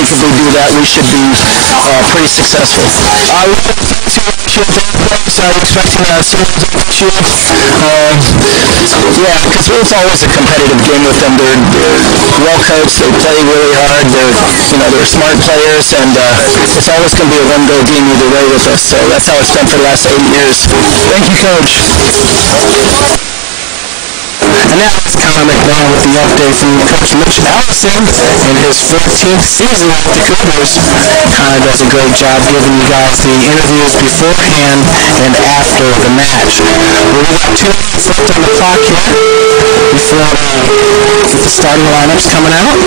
think if we do that, we should be pretty successful. So are you expecting similar this year? Yeah, because it's always a competitive game with them. They're well coached. They play really hard. They're smart players, and it's always going to be a one-go game either way with us. So that's how it's been for the last 8 years. Thank you, Coach. And now it's Connor McMahon with the update from Coach Mitch Allison in his 14th season with the Cougars. Connor does a great job giving you guys the interviews beforehand and after the match. We've got 2 minutes left on the clock here before the starting lineups coming out.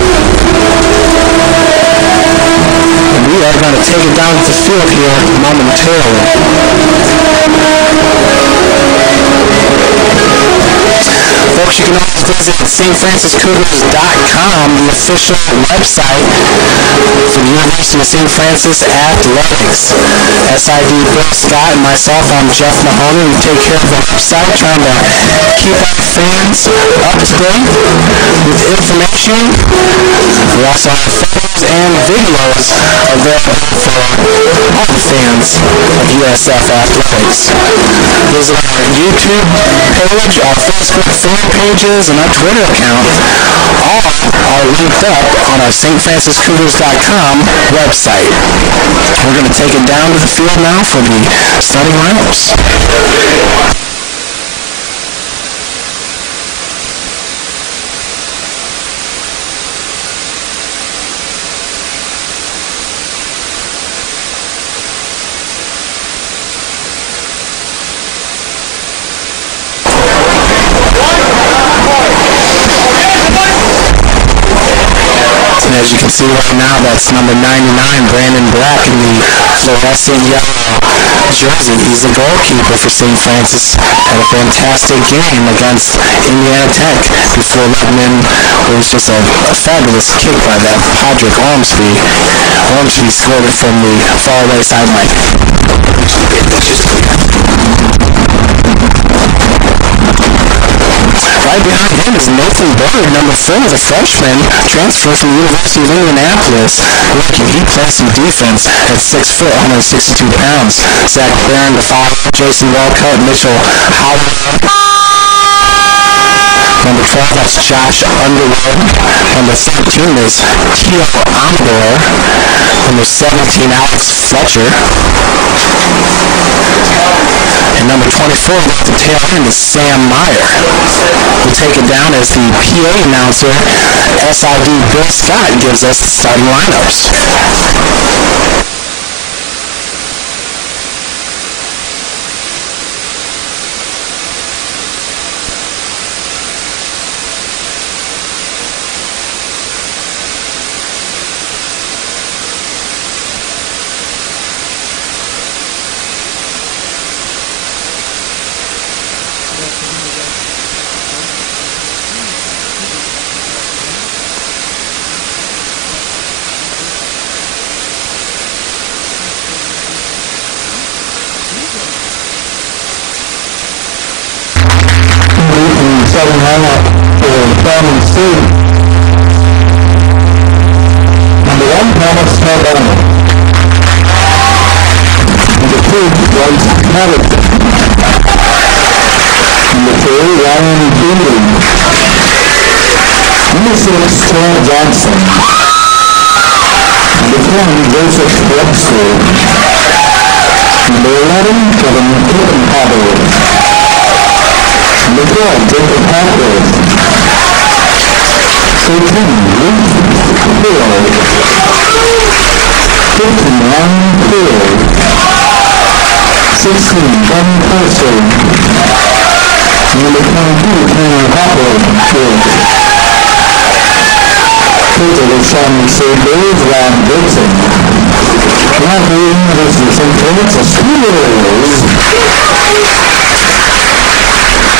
And we are going to take it down to the field here momentarily. Folks, you can always visit stfranciscougars.com, the official website for the University of St. Francis Athletics. SID Bill Scott and myself, I'm Jeff Mahoney. We take care of the website, trying to keep our fans up to date with information. We also have photos and videos available for all the fans of USF Athletics. Visit our YouTube page, our Facebook fan pages, and our Twitter account. All are linked up on our stfranciscougars.com website. We're going to take it down to the field now for the starting lineups. As you can see right now, that's number 99, Brandon Black, in the fluorescent yellow jersey. He's the goalkeeper for St. Francis. Had a fantastic game against Indiana Tech before letting in what was just a fabulous kick by that Patrick Ormsby. Ormsby scored it from the far away sideline. Right behind him is Nathan Berg, number 4, the freshman, transferred from the University of Indianapolis. He plays some defense at 6 foot, 162 pounds. Zach Barron, the 5, Jason Walcott, Mitchell Howard. Number 12, that's Josh Underwood. Number 13 is Tio Amador. Number 17, Alex Fletcher. And number 24, at the tail end, is Sam Meyer. We'll take it down as the PA announcer, SID Bill Scott, gives us the starting lineups. Starting lineup for Salmon State. Number 1, Thomas Carbone. Number 2, Bryce Patterson. Number 3, Ryan Dooley. Number 6, Tom Johnson. Number 10, Joseph Webster. Number 11, Kevin Kippenhauer. Number 12, Jacob Hackworth. 13, Luke Field. 15, Ryan Field. 16, Ben Purser. Number 22, Tanner Hopper. Coach of the Salmon State Bears, Ron Dixon. Referee, University of St. Francis Cougars.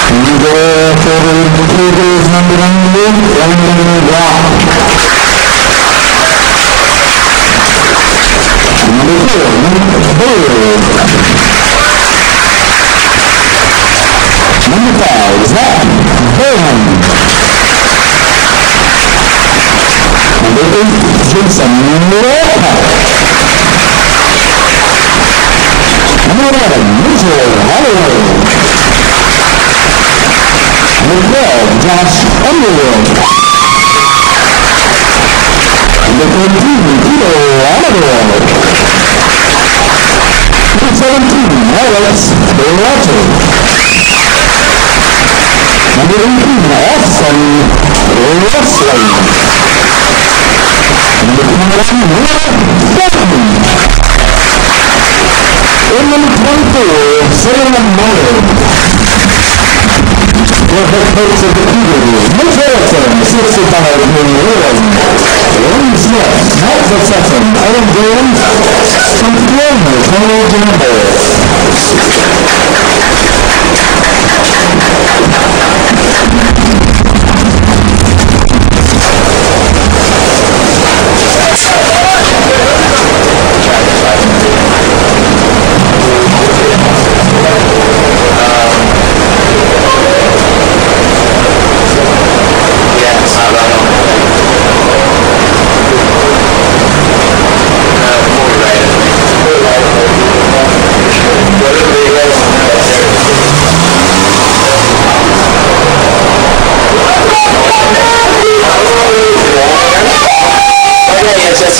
And for the Cougars, number 98, Brandon Black. Number 4, Bird. Number 5, Zach Bowen. Number 8, Jason Walker. Number 11, Mitchell Holloway. Number 12, Josh Underwood. Number 13, Tito Amador. Number 17, Alex Berato. Number 18, Austin Wesley. Number 21, Will Sutton. And number 24, Sam Miller. The head coach of the Eagles, Mitch Harrison, 65 million euros. Lee Smith, Matt Sutton, Owen James, and Guillermo Tony Gamble.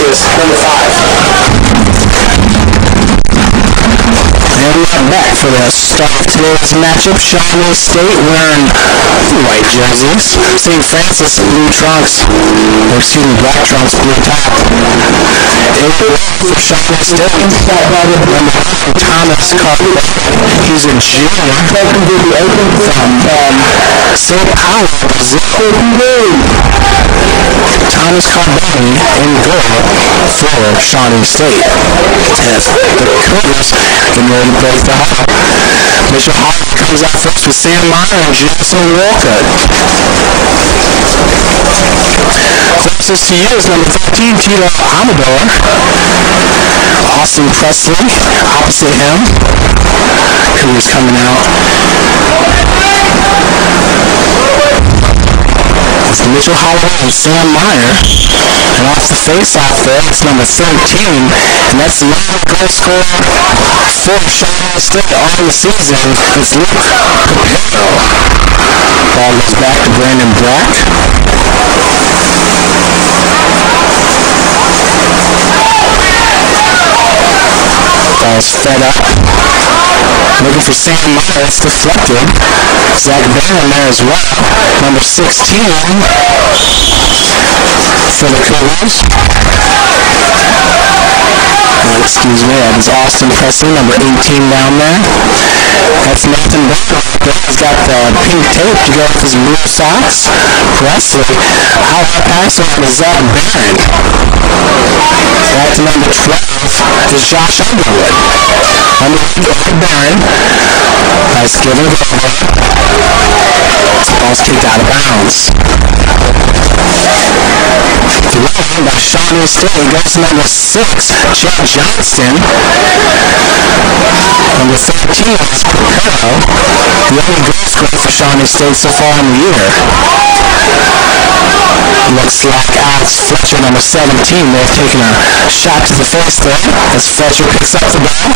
Number 5. And we're back for the start of today's matchup. Shawnee State wearing white jerseys. St. Francis blue trunks. Or excuse me, black trunks, blue top. For Shawnee State, number 1, Thomas Carter. He's a junior from St. Paul, Brazil. Thomas Carboni in goal for Shawnee State. As the Cougars getting ready to break the huddle. Mitchell Hall comes out first with Sam Meyer and Jason Walker. Closest to you is number 13, Tito Amador. Austin Presley opposite him. Cougars coming out. Mitchell Holloway and Sam Meyer. And off the face-off there, it's number 13. And that's the only goal scorer for Shawnee State on the season. It's Luke Capello. Ball goes back to Brandon Brack. Ball's fed up. Looking for Sam Meyer. It's deflected. Zach Barron there as well. Number 16 for the Cougars. Excuse me, that is Austin Presley, number 18 down there. That's Nathan Baker. He's got the pink tape to go with his blue socks. Presley, out pass over to Zach Barron. Back to number 12 is Josh Underwood. Underwood, Barron. Nice give and go. Ball's kicked out of bounds. Thrown by Shawnee State goes to number 6, Chad Johnston. Number 13 is Pepero. The only goal scorer for Shawnee State so far in the year. Looks like Alex Fletcher, number 17, may have taken a shot to the face there as Fletcher picks up the ball.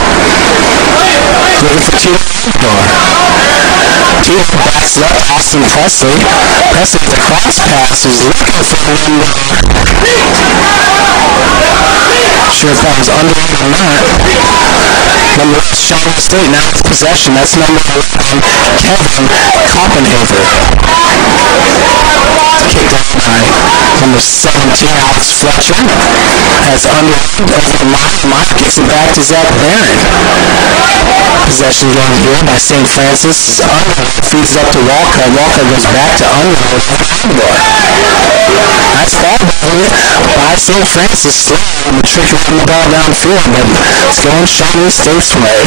Looking for Tito Amador. Tito backs up Austin Presley. Presley with the cross pass is looking for the number. Sure if that was under or not. Number Shawnee State now with possession. That's number 11, Kevin Koppenhaver. Kicked out by number 17, Alex Fletcher. Has Underwood over the Mike kicks it back to Zach Barron. Possession game here by St. Francis. Underwood feeds it up to Walker. Walker goes back to Underwood. Nice ball by St. Francis. Still the trick of the ball downfield, but it's going Shawnee State's way.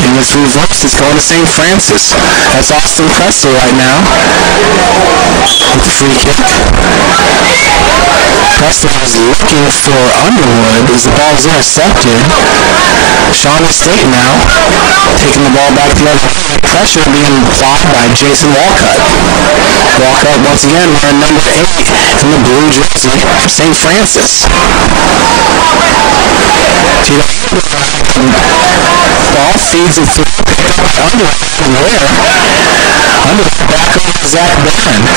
And it's reversed. It's going to St. Francis. That's Austin Presley right now with the free kick. Presley is looking for Underwood as the ball is intercepted. Shawnee State now taking the ball back the other way. Pressure being applied by Jason Walcott. Walcott once again wearing number 8 in the blue jersey for St. Francis. Ball feeds it through, picked up by Underwood. Underwood back over to Zach Barron.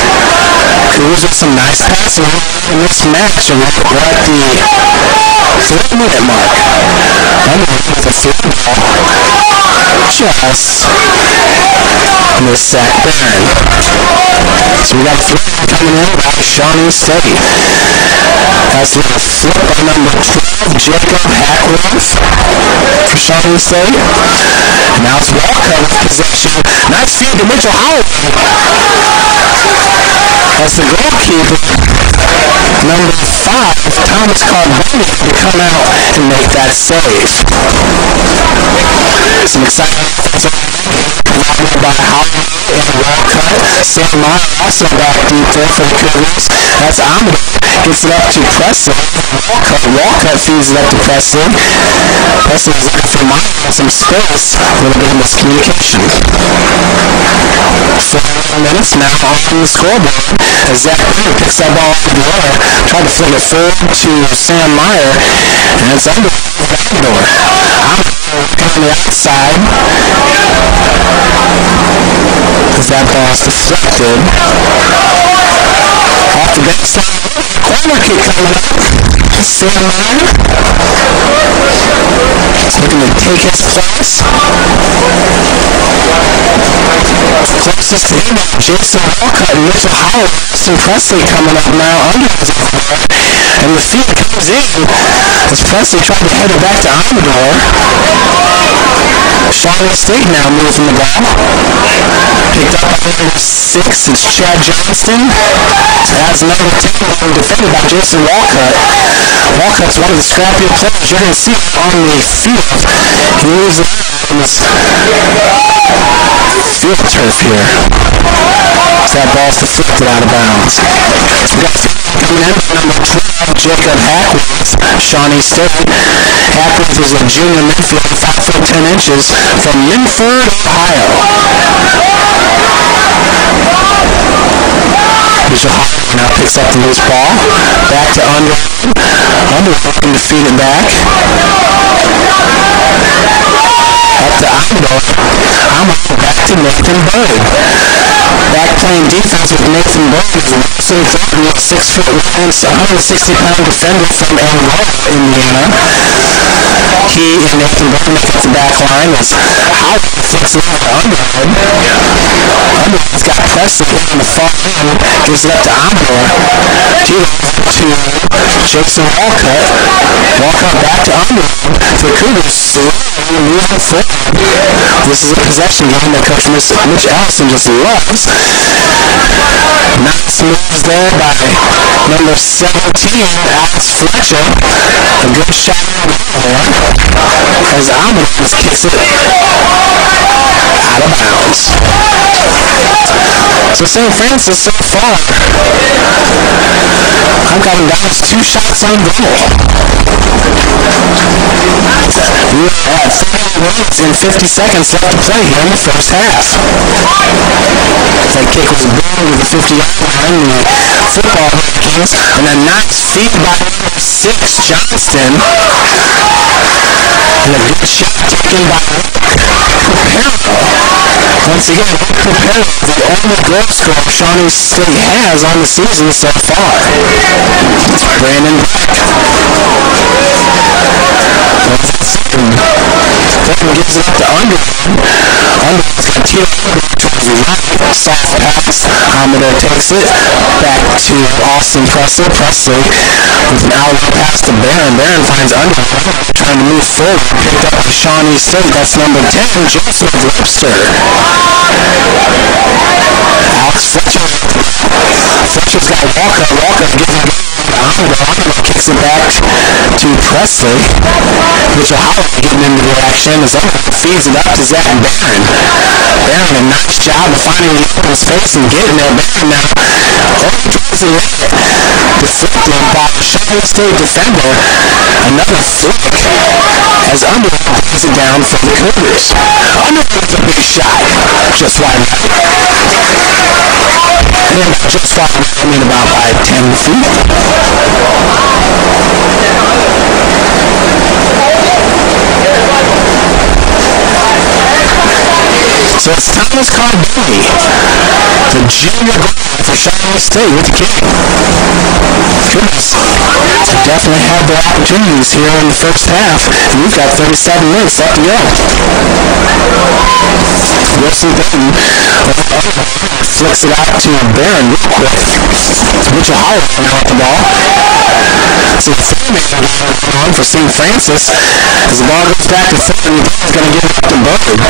Cougars with some nice passing in this match, and we're at the 3-minute mark. Underwood with a through ball. Just missed Zach Barron. So we got 3 coming in by Shawnee State. That's a little flip by number 12, Jacob Hackworth for Shawnee State. And now it's Walcott with possession. Nice feed to Mitchell Holloway. That's the goalkeeper, number 5, Thomas Carboni, to come out and make that save. Some exciting offense provided by Holloway and Walcott. Sam Meyer also back deep there for the Cougars. That's Amador. Gets it up to Presley. Walcott feeds it up to Presley. Presley is looking for Meyer in some space. A little bit of miscommunication. 4 minutes now on the scoreboard as Zach Barron picks that ball up the air. Tried to flip it forward to Sam Meyer, and it's under Amador. Amador on the outside as that ball is deflected. Off the backside, corner kick coming up. Sam Meyer is looking to take his place. Closest to him, Jason Walcott and Mitchell Howard. Austin Presley coming up now under his Amador. And the feed comes in as Presley tried to head it back to Amador. Shawnee State now moving the ball. Picked up by number 6 is Chad Johnston. Has number 10 defended by Jason Walcott. Walcott's one of the scrappier players you're going to see on the field. He moves it on this field turf here. So that ball's deflected out of bounds. We got coming in number 12, Jacob Hackworth, Shawnee State. Hackworth is a junior midfielder, 5 foot 10 inches from Minford, Ohio. Mitchell Howard now picks up the loose ball. Back to Underwood. Underwood looking to feed it back. Up to Amador. Amador back to Nathan Bird. Back playing defense with Nathan Bird is Wilson Thornton, 6 foot 160-pound defender from Aurora, Indiana. He and Nathan Bird make up the back line as Howard flicks it over to Underwood. Underwood's got Presley in the far end, gives it up to Amador. To Jason Walcott. Walcott back to Underwood. The Cougars moving forward. This is a possession game that Coach Mitch Allison just loves. Nice moves there by number 17, Alex Fletcher. A good shot there as Amador just kicks it out of bounds. So St. Francis so far, I've got them down to 2 shots on goal. We have 30 minutes and 50 seconds left to play here in the first half. That kick was blown to the 50-yard line, the football Hurricanes, and a nice feed by number 6, Johnston. And a good shot taken by Preparo. Once again, Preparo, the only goal scorer Shawnee State has on the season so far. It's Brandon Black. Thornton gives it up to Underwood. Underwood's got Tito to his right. Soft pass. Amador takes it back to Austin Presley. Presley with an outlet pass to Barron. Barron finds Underwood trying to move forward. Picked up by Shawnee State. That's number 10, Joseph Webster. Alex Fletcher. Fletcher's got Walker. Walker giving it to Amador. Amador kicks it back to Presley. Mitchell Howard getting into the action as Underwood feeds it up to Zach Barron. Barron, a nice job of finding the open space and getting there. Barron now overdraws the leg. Deflected by Shawnee Shawnee State defender. Another flick as Underwood brings it down for the Cougars. Underwood with a big shot. Just wide right. And just wide right, I mean about by 10 feet. So it's Thomas Carboni, the junior guard for Shawnee State with the kick. Cougars definitely had their opportunities here in the first half, and we've got 37 minutes left to go. Wilson Benton flicks it out to Barron real quick. Mitchell Howard now at the ball. So the third on for St. Francis. As the ball goes back to third, and he's going to give it up to Bowden.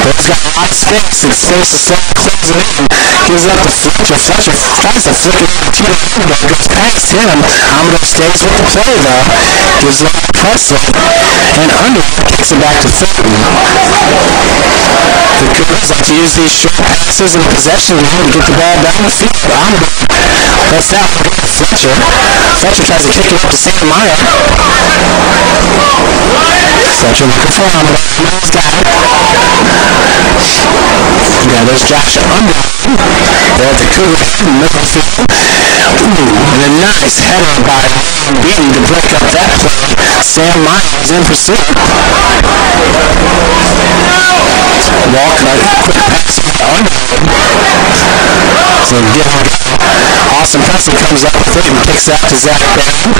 Bowden's got a lot of space, and space to slowly close it in. Gives it up to Fletcher. Fletcher tries to flick it to Amador. Goes past him. Amador stays with the play, though. Gives it up to Presley. And Underwood kicks it back to Thornton. The Cougars like to use these short passes in possession to get the ball down the field. Amador lets that one go to Fletcher. Fletcher tries to kick it up to St. Maya. Fletcher looking for Amador. He's got it. Yeah, there's Josh Underwood. There at the Cougar middle field. And a nice header by Beatty to break up that play. Sam Myers in pursuit. Walcott, quick pass to Underwood. So get him. Austin Presley comes up with it and kicks out to Zach Barron.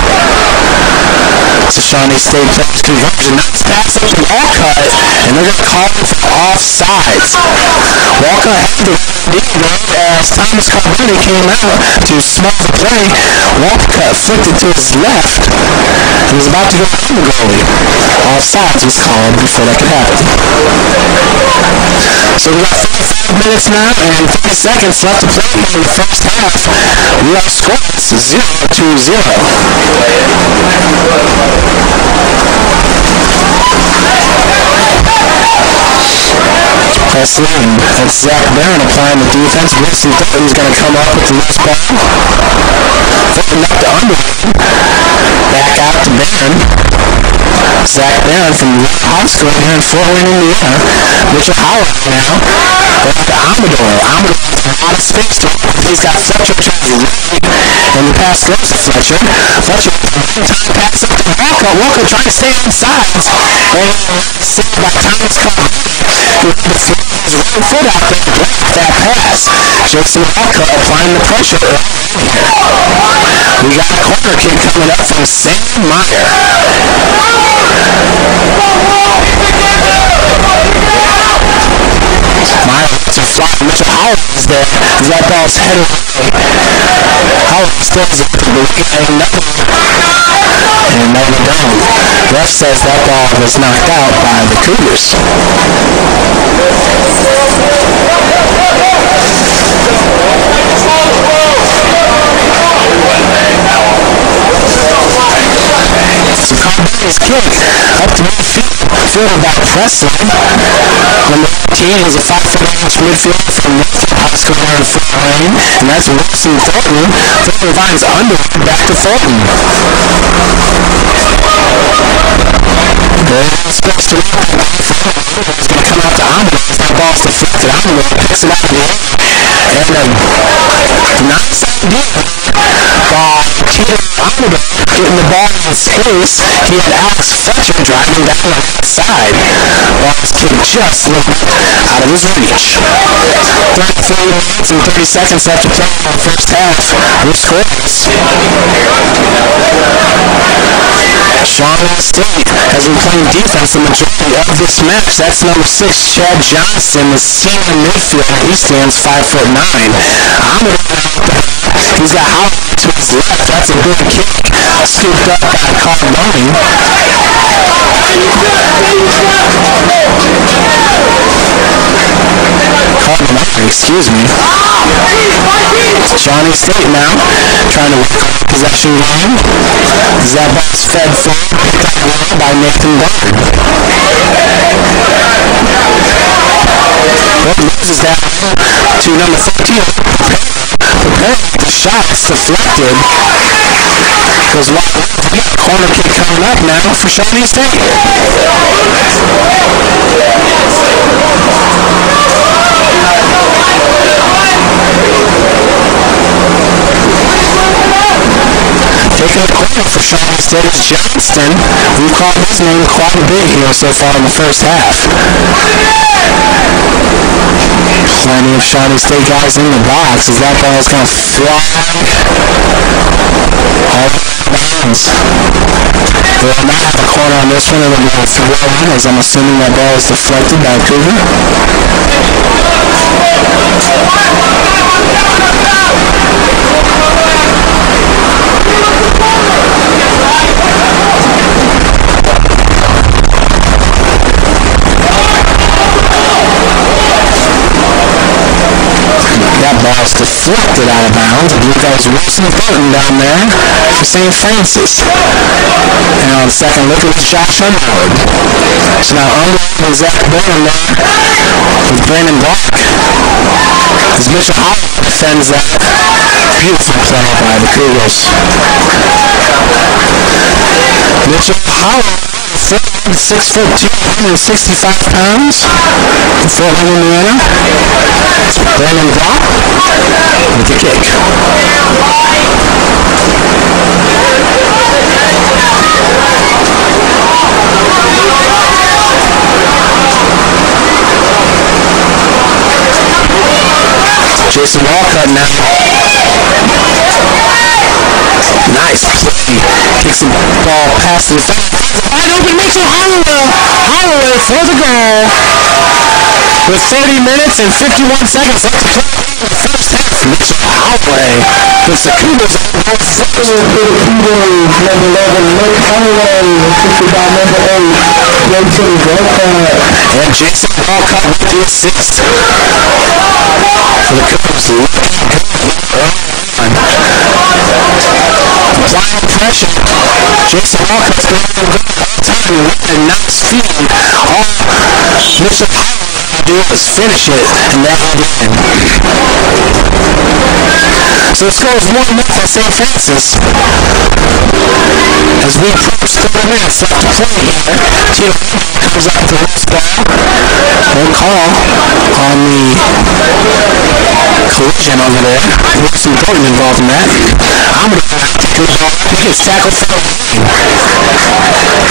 So Shawnee State plays conversion. Nice pass up to Walcott, and they're going to call him for offsides. Walcott had the lead as Thomas Carboni came out to small the play. Walcott flicked it to his left and was about to go on the goalie. Offsides was called before that could happen. So we got 35 minutes now and 30 seconds left to play in the first half. We are scoreless 0-0. Presley and that's Zach Barron applying the defense. Wilson Thornton's going to come up with the loose ball. Thornton up to Underwood. Back out to Barron. Zach Barron from High School here in Fort Wayne, Indiana. Mitchell Howard now. Back to Amador. Amador has a lot of space to him. He's got Fletcher to his right. And the pass goes to Fletcher. Fletcher with a time pass up to Walker. Walker trying to stay on sides. And saved by Thomas Carboni. His right foot out there to block that pass. Jason Walker applying the pressure. We got a corner kick coming up from Sam Meyer. Meyer lets it fly. Mitchell Howard is there as that ball's headed away. Howard still has a and another down. Ref says that ball was knocked out by the Cougars. So Carboni's kick up to midfield, fielded by Presley. Number 18 is a 5'8" midfielder from Northfield High School here in Fort Wayne, and that's Wilson Thornton. Thornton finds Underwood back to Thornton. There's supposed to look like it's going to come out to Amador as that ball's deflected. Amador picks it out of the air. And a nice idea by Peter Amador getting the ball in space. He had Alex Fletcher driving down the right side. Ball's kicked just a little bit out of his reach. 33 minutes and 30 seconds left to play in the first half. We're scoreless. Shawnee State has been playing defense the majority of this match. That's number 6, Chad Johnson, the senior midfielder. He stands 5'9". He's got Howard to his left. That's a good kick. Scooped up by Carboni. Excuse me. Shawnee State now trying to work on the possession game. That ball's fed forward, picked up well by Nathan Bard. But loses that to number 13. Preparing the shot. It's deflected. Goes wide open. We got a corner kick coming up now for Shawnee State. Taking a corner for Shawnee State is Johnston. We've called his name quite a bit here so far in the first half. Plenty of Shawnee State guys in the box as that ball is going to fly all the way bounds. They will not have a corner on this one, and they're going to throw in as I'm assuming that ball is deflected by Cougar. That ball's deflected out of bounds. I believe that was Wilson Thornton down there for St. Francis. And on the second look, it was Josh Underwood. So now Underwood and Zach Bourne there with Brandon Block. As Mitchell Howard defends that. Beautiful play by the Cougars. Mitchell Howard, 6'2", 165 pounds from Portland, Indiana. Brandon Block with the kick. Jason Walcott now. Nice play. Kicks the ball past the defense. Wide open Mitchell Holloway for the goal. With 30 minutes and 51 seconds left to play in the first half. Mitchell Holloway puts the Cougars on the first. Number 11, Nick Holloway, assisted by number 8, Jason Walcott. And Jason Walcott with the assist. For the Cougars looking good. Applying pressure. Jason Walcott's going to go all the time with a nice feed. All Mitchell Holloway do is finish it, and that will be in. So the score is 1-0 for St. Francis. As we approach 30 minutes left to play here, Tito comes out with the loose ball. No call on the collision over there. Wilson Thornton involved in that. I'm going to take the ball. He gets tackled for the game.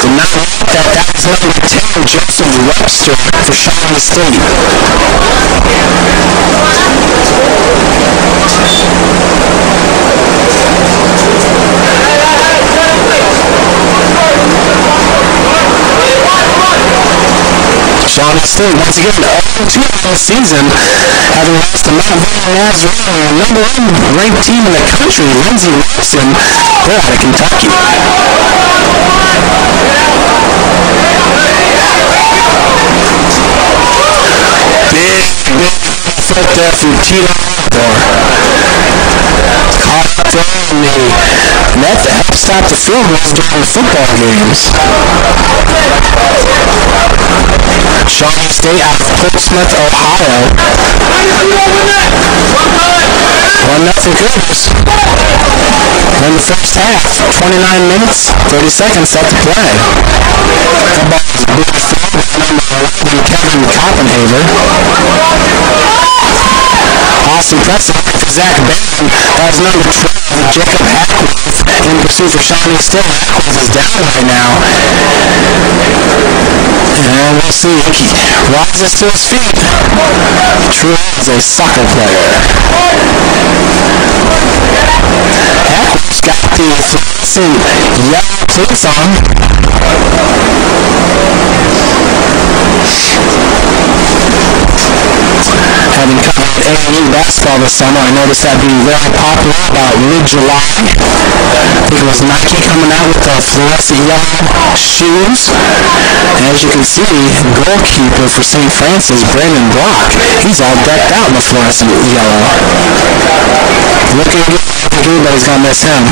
Did not like that. That was number 10, Joseph Webster for Shawnee State. Shawnee State, once again, 0-2 this season, having lost to Mount Vernon Nazarene, a number 1 ranked team in the country, Lindsey Wilson. They're out of Kentucky. Big effort there from Tito. Caught up there in the net to help stop the field goals during football games. Shawnee State out of Portsmouth, Ohio. 1-0 Cougars. In the first half, 29 minutes, 30 seconds left to play. The ball is moved forward with number 11, Kevin Copenhaver. Austin Preston for Zach Bannon. That was number 12, Jacob Hackworth in pursuit for Shawnee State. Hackworth is down right now. And we'll see if he rises to his feet. True is a soccer player. Hackworth's got the fluorescent yellow plates on. Having covered AAU basketball this summer, I noticed that being very popular about mid-July. I think it was Nike coming out with the fluorescent yellow shoes. And as you can see, goalkeeper for St. Francis, Brandon Block, he's all decked out in the fluorescent yellow. Looking good. I think everybody's going to miss him.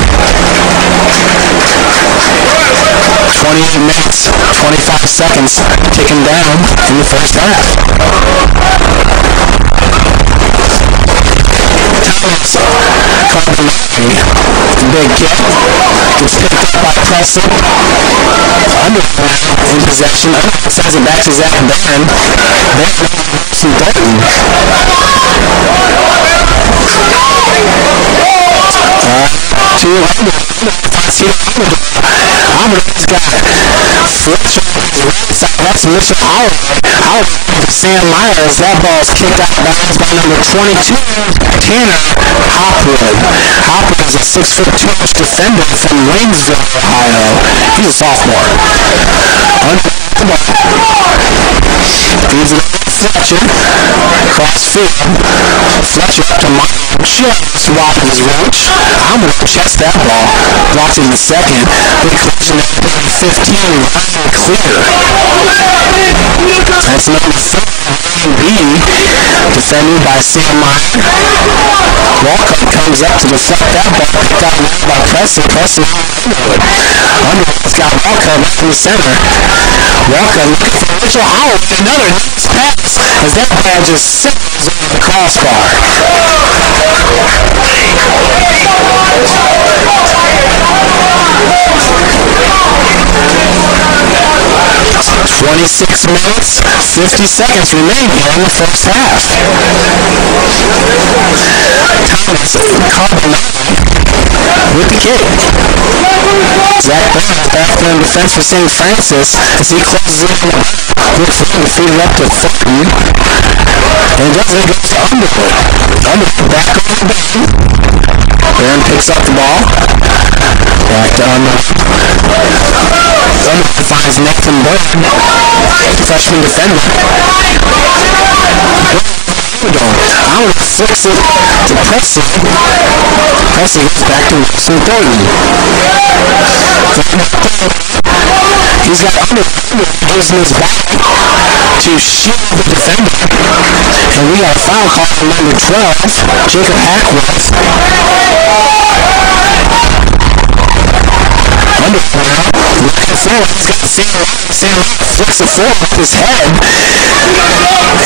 28 minutes, 25 seconds ticking down in the first half. Thomas Carpenter, big big kick. Gets picked up by Preston. Underwood in possession. Underwood sends it back to Zach Barron. Barron to Dalton. To Underwood's got Fletcher on his right side. That's Mitchell Holloway. Holloway for Sam Myers. That ball's kicked out of bounds by number 22, Tanner Hopwood. Hopwood is a 6'2" defender from Waynesville, Ohio. He's a sophomore. Underwood the ball. Feeds it over to Fletcher. Cross field. Fletcher up to Myers. Just wide of his reach. I'm going to chest that ball. Blocked in the second. Big collision at 15. Ryan clear. That's number 3B. Defended by Sam Meyer. Walcott comes up to deflect that ball. Picked out by Preston. Preston Underwood. Underwood's got Walcott right in the center. Walcott looking for Mitchell Howard. Another nice pass as that ball just settles over the crossbar. 26 minutes, 50 seconds remain here in the first half. Thomas Carbonari with the kick. Zach Barnes back there in defense for St. Francis as he closes in on the good for him to feed it up to Thornton. And does it goes to Underwood. Underwood back over the Barron. Barron picks up the ball. Back to Underwood. Underwood finds Nathan Burton, freshman defender. Howard flicks it to Presley. Presley goes back to Wilson Thornton. He's got Underwood, gives him his back to shield the defender. And we got a foul call from number 12, Jacob Hackworth. Underwood looking forward. He's got Sam flicks it forward with his head.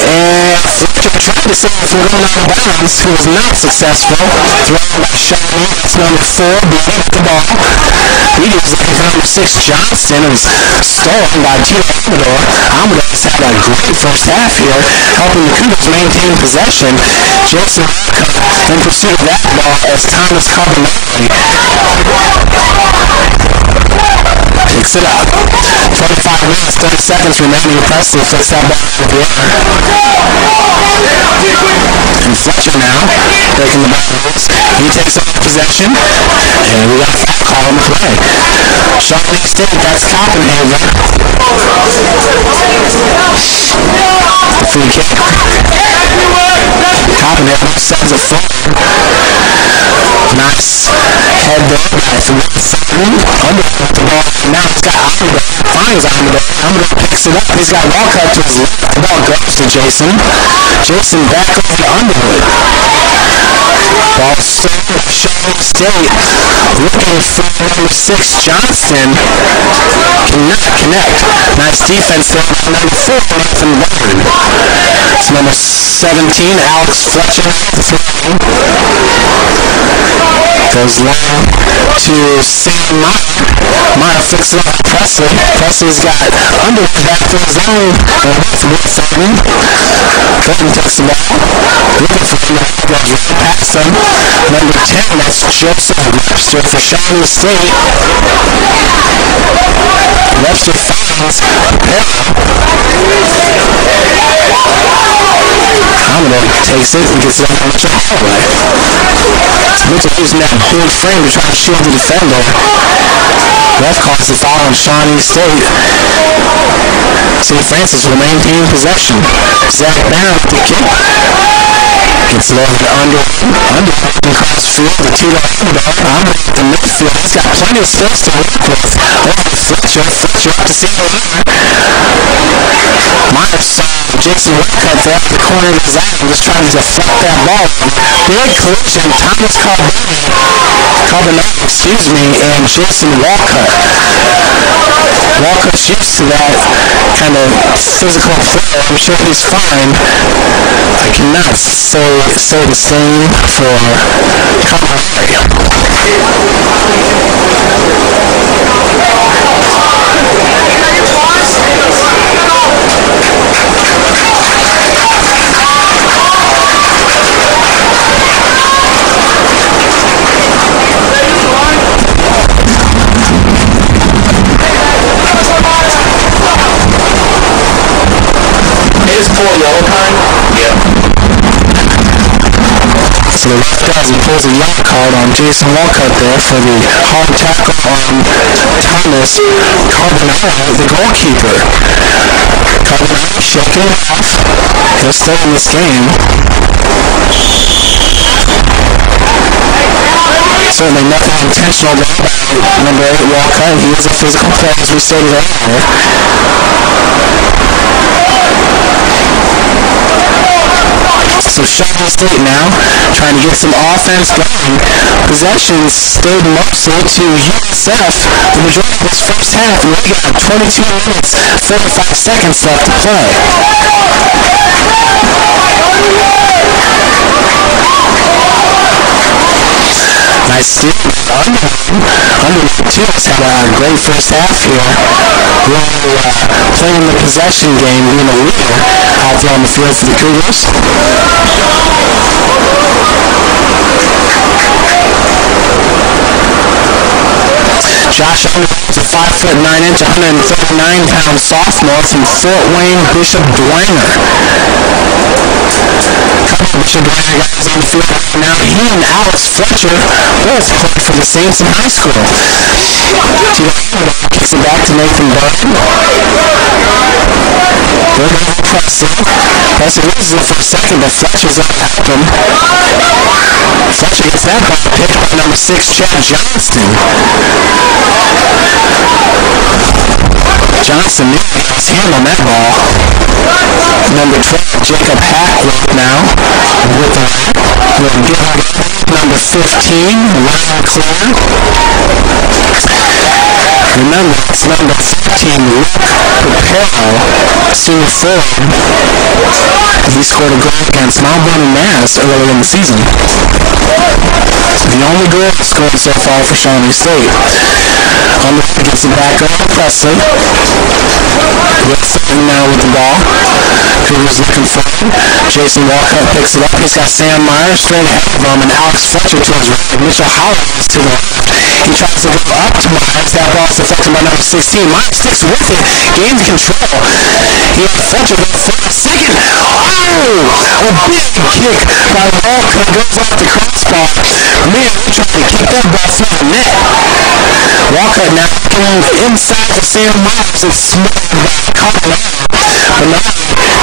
And Fletcher tried to save it from going out of bounds, who was not successful. Thrown by Shawnee. That's number 4, beating up the ball. Beatty was looking for number 6, Johnston. It was stolen by Tito Amador. Amador's had a great first half here, helping the Cougars maintain possession. Jason in pursuit of that ball as Thomas Carbonari picks it up. 25 minutes, 30 seconds remaining. Presley flicks that ball out of the air. And Fletcher now breaking the boundaries. He takes over possession. And we got a foul call on the play. Shawnee State, that's Copenhagen. The free kick. Copenhagen sends it forward. Nice head there by Thornton. Underwood the ball. Now he's got Amador. Finds Amador. Amador picks it up. He's got Walcott to his left. The ball goes to Jason. Jason back over to Underwood. Ball stolen by Shawnee State. Looking for number 6, Johnston. Cannot connect. Nice defense there by number 4, Nathan Warren. It's number 17, Alex Fletcher. Goes long to Sam Meyer. Meyer flicks it off to Presley. Presley's got Underwood back to his own. With Thornton. Thornton takes the ball. Looking for him. Goes right past him. Number 10, that's Joseph Webster for Shawnee State. Webster finds Perra. Amador takes it and gets it on Mitchell Holloway. Mitchell using that big frame to try to shield the defender. Ref calls the foul on Shawnee State. St. Francis will maintain possession. Zach Barron with the kick. Gets it over to Underwood. Underwood across field to Tito Amador. Amador at the midfield. He's got plenty of space to work with. Over to Fletcher. Fletcher up to single Meyer. Meyer saw Jason Walcott there at the corner of his eye, just trying to deflect that ball. Big collision. Thomas Carbonari, and Jason Walcott. Walcott's used to that kind of physical play. I'm sure he's fine. I cannot say the same for Carbonari. full yellow card? Yeah. So the ref does, he pulls a yellow card on Jason Walcott there for the hard tackle on Thomas Carbonaro, the goalkeeper. Carbonaro shaking it off. He'll stay in this game. Certainly nothing intentional there by number 8 Walcott. He is a physical player, as we stated earlier. So Shawnee State now trying to get some offense going. Possessions stayed mostly to USF the majority of this first half, and we got 22 minutes, 35 seconds left to play. Nice steal. Underwood, too, has had a great first half here. Really playing the possession game, being a leader out there on the field for the Cougars. Josh Underwood's a 5'9", 139-pound sophomore from Fort Wayne Bishop Dwenger. Bishop Dwenger guys on the field right now. He and Alex Fletcher both played for the Saints in high school. Kicks it back to Nathan Burton. Burton over Preston. Preston loses it for a second, but Fletcher's up to help him. Fletcher gets that ball picked by number 6, Chad Johnston. Johnson nearly got his hand on that ball. Number 12, Jacob Hackworth now with the number 15, Ryan Clare. Remember, it's number 13, Luke Papero, senior forward. He scored a goal against Mount Vernon Mass earlier in the season. The only goal scored so far for Shawnee State. Underwood gets it back over Presley. Wilson now with the ball. Cougars looking forward. Jason Walcott picks it up. He's got Sam Meyer straight ahead of him and Alex Fletcher to his right. Mitchell Howard is to the left. He tries to go up to Myers. That ball's deflected by number 16. Myers sticks with it. Gains control. He has Fletcher go for a second. Oh! A big kick by Walcott. Goes off the crossbar. Man, we're trying to kick that ball through the net. Walcott now going inside for Sam Myers. It's smothered by Colorado. But now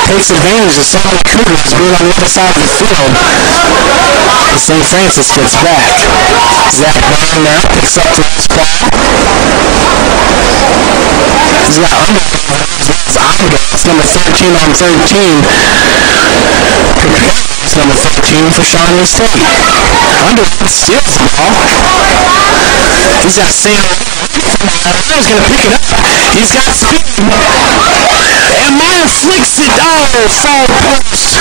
takes advantage of some of the Cougars being on the other side of the field. St. Francis gets back. Zach Brown now picks up the loose ball. He's got Underwood as well as it's number 13 on 13. Prepares number 13 for Shawnee State. Underwood steals the ball. He's got Sam. He's going to pick it up. He's got speed. And Meyer flicks it. Oh, far post.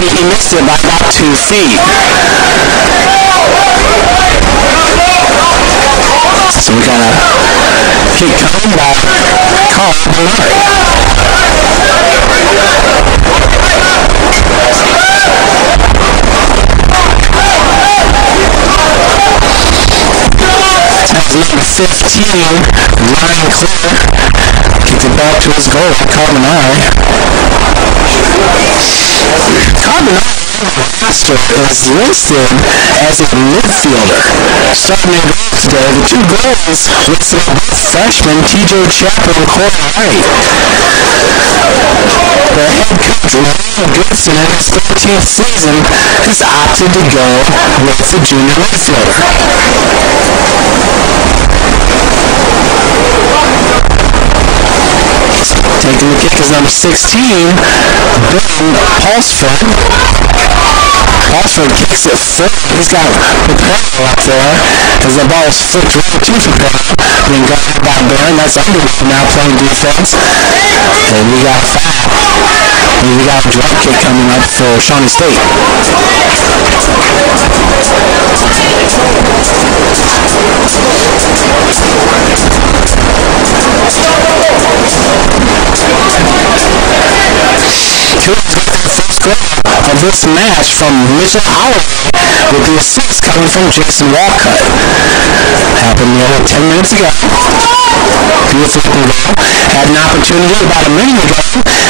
He missed it by about 2 feet. So we got a kick coming by Carl Bernard. Number 15, Ryan Clare, kicked it back to his goal, Carbonari. Carbonari roster is listed as a midfielder. Starting in goal today, the 2 goals listed both freshmen TJ Chapel and Corey Wright. The head coach, Ryan Goodson, in his 13th season, has opted to go with the junior midfielder. Taking the kick is number 16, Ben Paulsford. Paulsford kicks it forward. He's got Papero up there as the ball is flipped right to Papero. Being guarded by Barron. That's Underwood now playing defense. And we got a foul. And we got a drop kick coming up for Shawnee State. Cougars got their first goal of this match from Mitchell Howard, with the assist coming from Jason Walcott. Happened nearly 10 minutes ago. Beautiful goal. Had an opportunity about a minute ago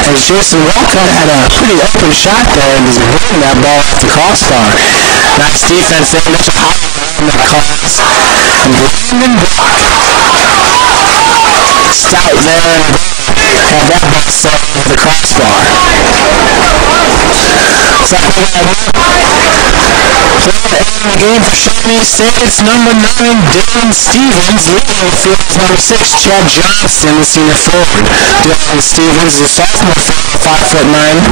as Jason Walcott had a pretty open shot there and was bringing that ball off the crossbar. Nice defense there. Mitchell Howard in that cause. And Brandon Brock. Stout there and had that ball set over the crossbar. So player in the game for Shawnee State, it's number 9, Dylan Stevens. Leading the field is number 6, Chad Johnston, the senior forward. Dylan Stevens is a sophomore forward, 5'9".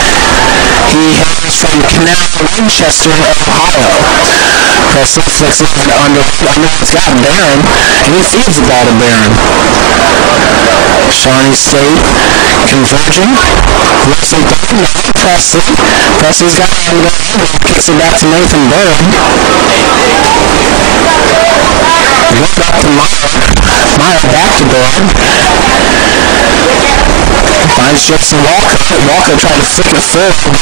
He hails from Canal, Winchester, Ohio. Presley flicks it under. It's got Barron, and he feeds the ball to Barron. Shawnee State converging. Looks like Presley. Presley's got it. Kicks it back to Nathan Barron. Look up to Meyer. Meyer back to Barron. Finds Jason Walker. Walker tried to flick it forward.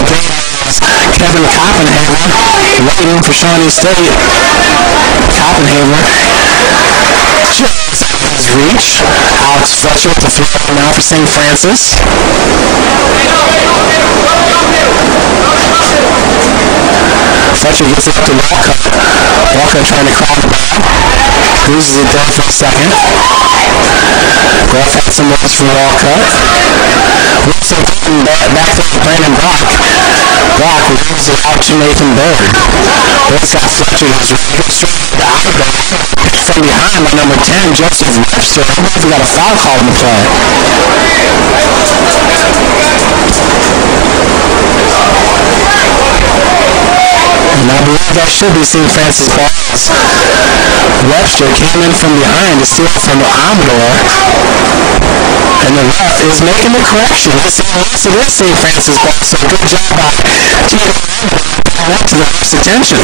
Kevin Koppenhaver waiting for Shawnee State. Koppenhaver just out of his reach. Alex Fletcher with the throw now for St. Francis. Fletcher gets it up to Walker. Walker trying to crowd the ball. Loses it there for a second. Gruff had some moves for Walker. Wilson back there to Brandon Brock. Brock moves it out to Nathan Bird. Bird's got Fletcher who's ready to go straight to the outback. From behind by number 10, Joseph Webster. I don't know if we got a foul call in the play. And I believe that should be St. Francis balls. Webster came in from behind to steal from Amador. And the ref is making the correction. Yes, it is St. Francis ball, so good job by Tito Amador to the ref's attention.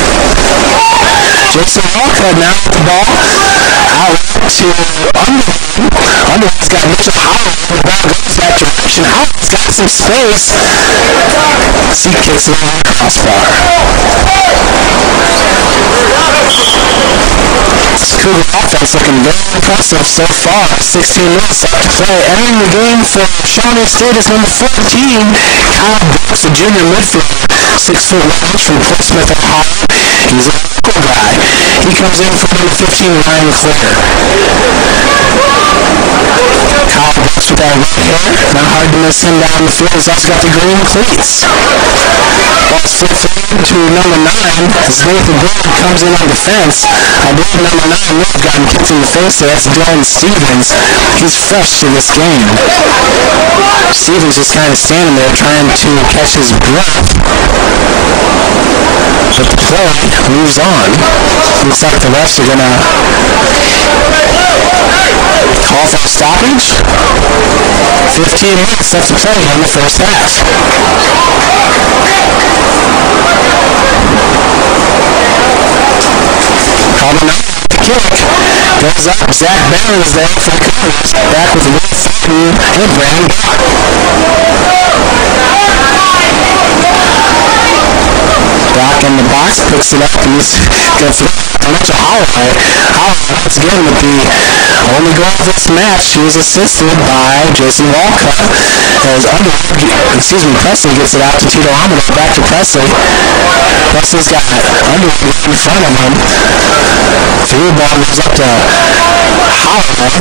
Jason Walker now with the ball out to Underwood. Underwood's got Mitchell Howard. The ball goes that direction. Howard's got some space. He kicks it over the crossbar. Cougar offense looking very impressive so far. 16 minutes left to play. Entering the game for Shawnee State is number 14, Kyle Brooks, a junior midfielder, 6'1" from Portsmouth, Ohio. He's a local guy. He comes in for number 15, Ryan Clear. Kyle Brooks with that red hair. Not hard to miss him down the field. He's also got the green cleats. Ball's flipped to number 9 as Nathan Bird comes in on defense. I believe number 9 may have gotten kicked in the face there. That's Dylan Stevens. He's fresh to this game. Stevens just kind of standing there trying to catch his breath. But the play moves on. Looks like the refs are going to call for a stoppage. 15 minutes left to play in the first half. Calling out the kick. Goes up. Zach Barron is there for the Cougars. Back with Will Thornton and Brandon Brock. Brock in the box, picks it up, and he's going to throw it to Mitchell Holloway. Holloway, once again, with the only goal of this match, he was assisted by Jason Walcott. As Presley gets it out to Tito Amador, back to Presley. Presley's got Underwood in front of him. Through ball moves up to Holloway.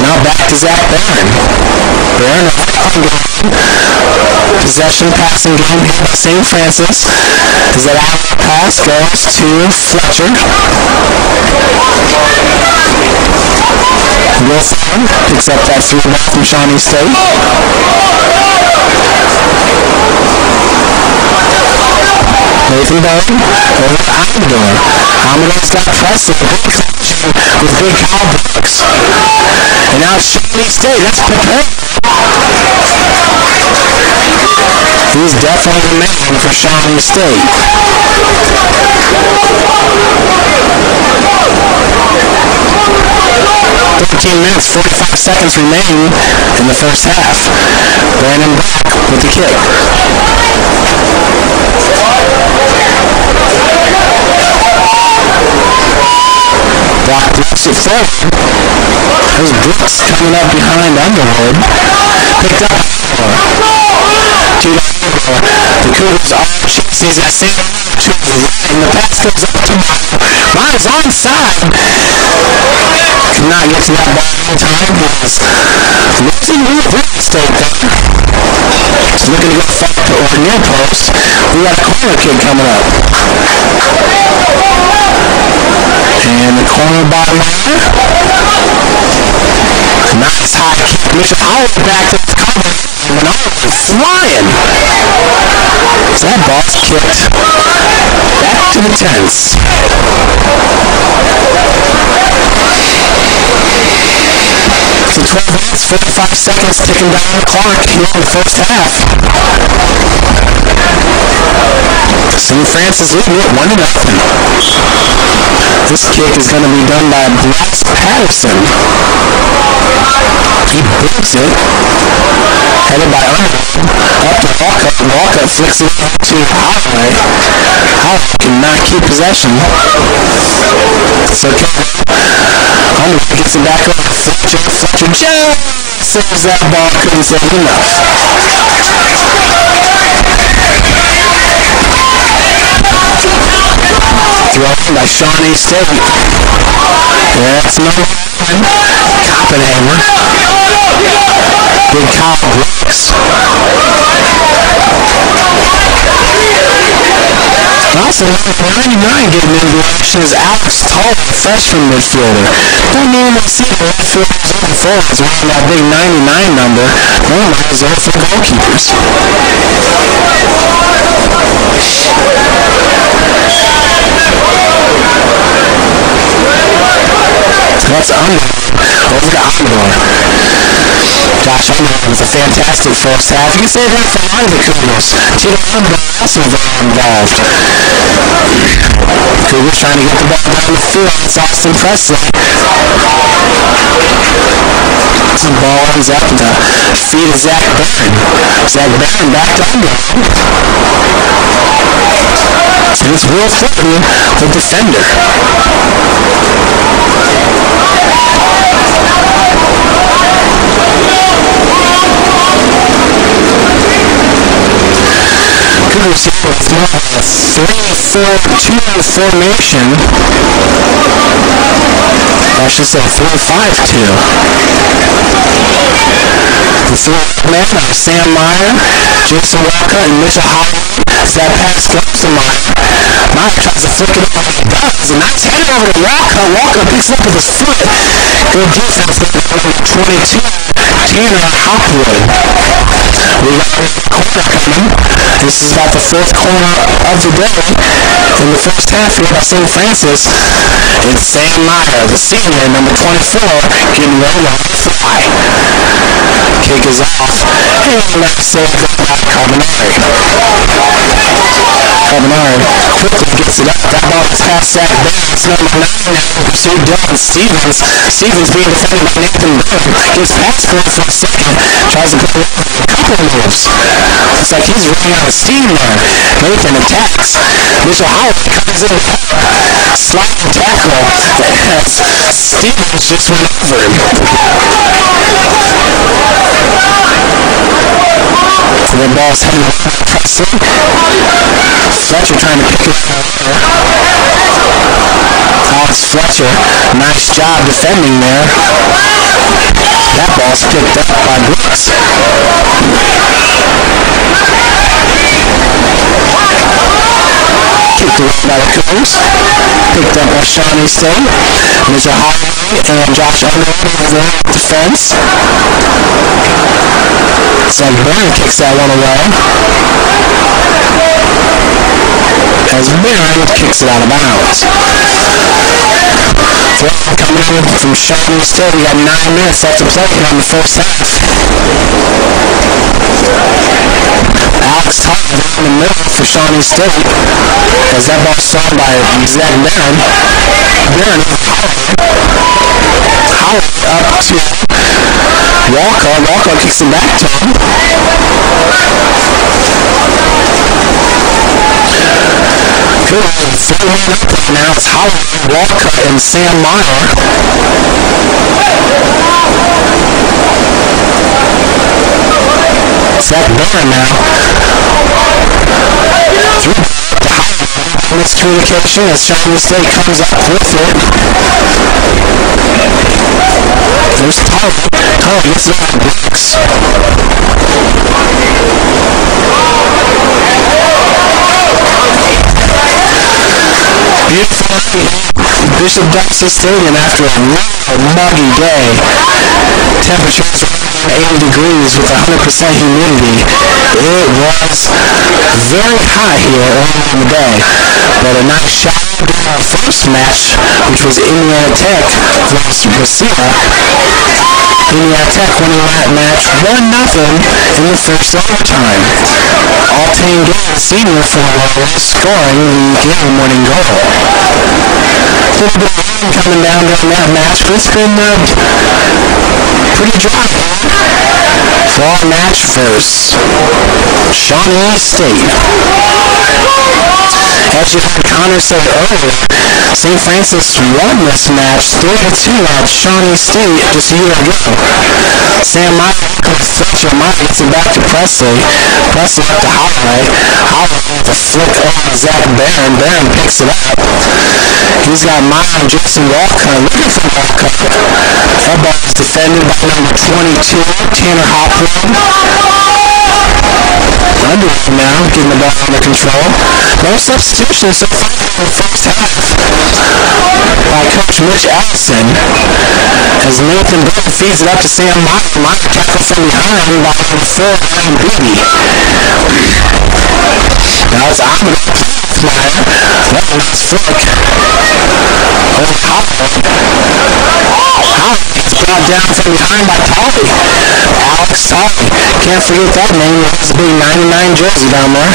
Now back to Zach Barron. Barron, possession passing game here by St. Francis. As that out pass goes to Fletcher. Wilson picks up that through ball from Shawnee State. Nathan Barron over to Amador. Amador's got Presley, big collision with big Kyle Brooks. And now it's Shawnee State. That's prepared. He's definitely the man for Shawnee State. 13 minutes, 45 seconds remain in the first half. Brandon Brock with the kick. Brock left push it forward. There's Brooks coming up behind Underwood. Picked up to the Cougars are chasing. He's got Sam to the right, and the pass goes up to Miles onside. Could not get to that ball in time. He was losing real estate there. He's looking to go far or near post. We got a corner kick coming up. And the corner bottom there. Nice high kick. Mitchell Howard back to the cover. And Arnold flying. So that ball's kicked back to the tents. So 12 minutes, 45 seconds ticking down the clock here in the first half. St. Francis leading it 1-0. This kick is going to be done by Bryce Patterson. He boots it. Headed by Underwood. Up to Walker. Walker flicks it to Holloway. Holloway cannot keep possession. So Underwood gets it back over to Fletcher. Fletcher just saves that ball. Couldn't save it enough. Thrown by Shawnee State. That's number 1. Oppenheimer. Big Kyle Brooks. Also, number 99 getting into the action is Alex Toll, freshman midfielder. Don't normally see the midfielders over forwards wearing that big 99 number. Normally is there for goalkeepers. That's Underwood. Over to Amador. Josh Underwood was a fantastic first half. You can say that for a lot of the Cougars. Tito Amador also very involved. Cougars trying to get the ball down the field. It's Austin Presley. The ball ends up to feet of Zach Barron. Zach Barron back to Underwood. And it's Will Fulton, the defender. Cougars here with more of a 3-4-2 formation. I should say 3-5-2. The three men are Sam Meyer, Jason Walker, and Mitchell Howard. As that pass goes to Meyer. Meyer tries to flick it over. He does. And that's headed over to Walker. Walker picks it up with his foot. Good defense there by number 22, Tanner Hopwood. We got a corner coming. This is about the 4th corner of the day. In the first half here by St. Francis, it's Sam Meyer, the senior, number 24, getting ready to fly. Kick is off. And let's say by Carbonari. Carbonari quickly gets it up. That ball is past Zach Barron. It's number 9 now. Pursued Dylan Stevens. Stevens being defended by Nathan Byrne. Gets past for a second. Tries to put it over a couple of moves. Looks like he's running out of steam there. Nathan attacks. Mitchell Howard comes in. Sliding tackle. As Stevens just went over him. The ball's headed to Presley. Fletcher trying to pick it up. Alex Fletcher, nice job defending there. That ball's picked up by Brooks. Kicked away by the Cougars. Picked up by Shawnee State. Mitchell Holloway and Josh Underwood in the defense. Zach Barron kicks that one away. As Barron kicks it out of bounds. Throw coming in from Shawnee State. We got 9 minutes left to play here in the first half. Alex Todd in the middle for Shawnee State. As that ball thrown by Zach Barron. Barron Howard up to Walker. Walker kicks it back to him. Good. 3-1 up there now. It's Holloway, Walcott, and Sam Meyer. Zach Barron now. Through to Holloway. Miscommunication as Shawnee State comes up with it. There's Tyler. Tyler gets it on Brooks. Beautiful Bishop Dempsey Stadium after a real muggy day. Temperatures around 80 degrees with 100% humidity. It was very hot here earlier in the day, but a nice shower during our first match, which was Indiana Tech versus Wasilla. Indiana Tech winning that match 1-0 in the first overtime. Altane Gale, senior for the Warriors, scoring the game-winning goal. A little bit of rain coming down during that match, but it's been pretty dry for our match versus Shawnee State. As you heard Connor say earlier, St. Francis won this match 3-2 at Shawnee State just a year ago. Sam Meyer comes Fletcher. Meyer gets it back to Presley. Presley up to Holloway. Holloway with a flick over to Zach Barron. Barron picks it up. He's got Meyer and Jason Walcott looking for Walcott. That ball is defended by number 22, Tanner Hopwood. Underwood now, getting the ball under control. No substitutions so far in the first half by Coach Mitch Allison as Nathan Burke feeds it up to Sam Meyer. Meyer tackled from behind by number 4, Ryan Beatty. Now it's Ahmed with Meyer. That one's flick. Over Howard. Howard gets brought down from behind by Tolley. Alex Tolley. Can't forget that name. He has a big 99 jersey down there.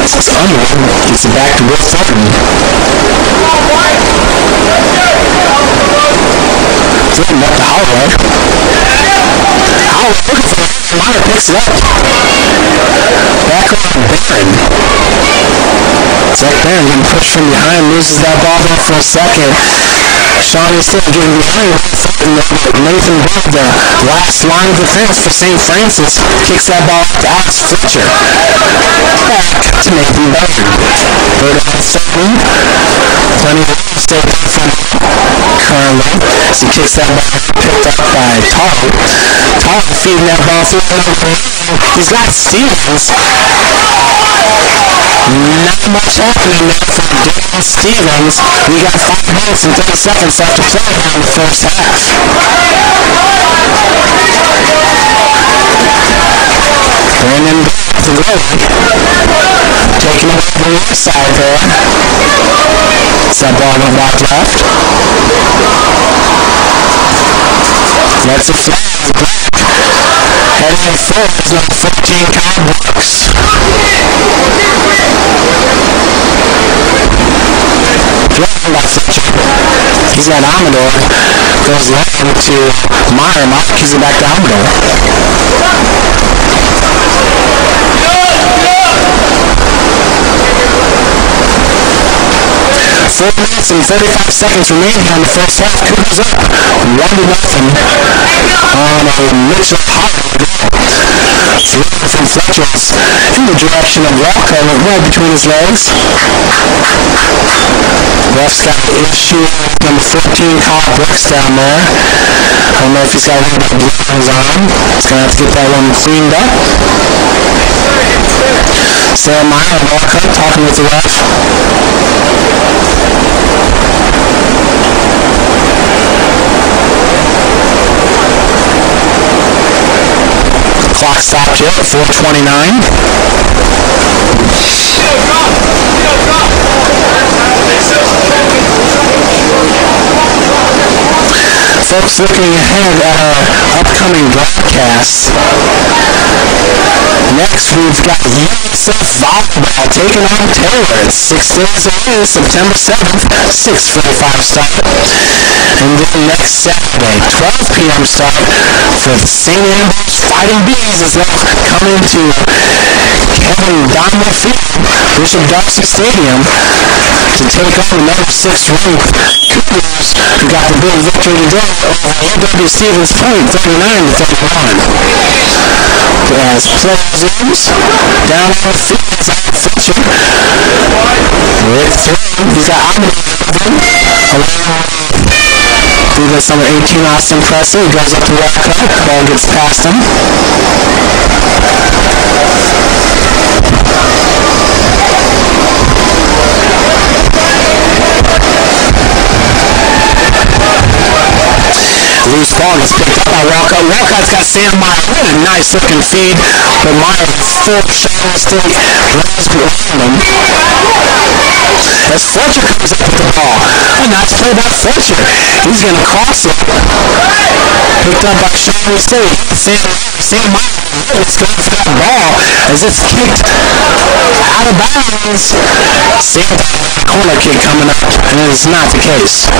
It's Underwood. Gets it back to Will Thornton. Thornton up to Holloway. Holloway looking for it. Meyer picks it up. Back on Barron. Zach Barron getting pushed from behind, loses that ball there for a second. Shawnee State getting behind. Nathan Burke, the last line of defense for St. Francis, kicks that ball to Alex Fletcher. Back to Nathan Burke. Bird on second. Plenty of real estate there from currently. As he kicks that ball picked up by Tolley. Tolley feeding that ball through. He's got Stevens. Not much happening there for Daniel Stevens. We got 5 minutes and 30 seconds left to play in the first half. Brandon the goalie. Taking it over the left side there. It's that ball went back left. That's a flag. Heading forward is number 14, Kyle Brooks. Thrown by Fletcher. He's got Amador. Goes long to Meyer. Meyer keeps it back to Amador. 4 minutes and 35 seconds remaining in the first half. Cougars up 1-0 on a Mitchell Howard goal. Through from Fletcher's in the direction of Walcott, right between his legs. Ref's got an issue with number 14, Kyle Brooks down there. I don't know if he's got a little bit of blood on his arm. He's going to have to get that one cleaned up. Sam Meyer and Walcott talking with the ref. Clock stopped here at 4:29. folks looking ahead at our upcoming broadcast. Next, we've got USF Volleyball taking on Taylor. It's 6 days away, September 7th, 6:45 start. And then next Saturday, 12 p.m. start for the St. Andrews Fighting Bees as they'll come into Kevin Donald Field, Bishop Darcy Stadium, to take on the number 6 ranked Cougars, who got the big victory today over A.W. Stevens Point, 39-31. As play resumes, down on the field is Alec Fletcher. With 3, he's got Along number 18, Austin Presley. He goes up to Walcott. Ball gets past him. Loose ball gets picked up by Walcott. Walcott's got Sam Meyer. What a nice looking feed. But Meyer, full shot on state, runs behind him. As Fletcher comes up with the ball. A nice play by Fletcher. He's going to cross it. Picked up by Shawnee State. Sam Meyer is going for that ball as it's kicked out of bounds. Sam corner kick coming up, and it is not the case.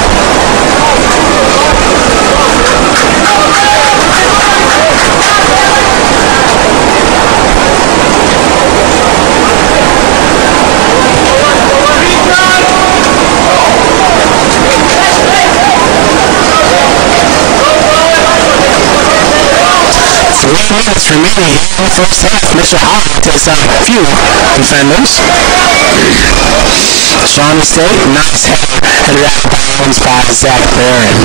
Minutes remaining in the first half. Mitchell Howard takes on a few defenders. Shawnee State, nice header out of bounds by Zach Barron.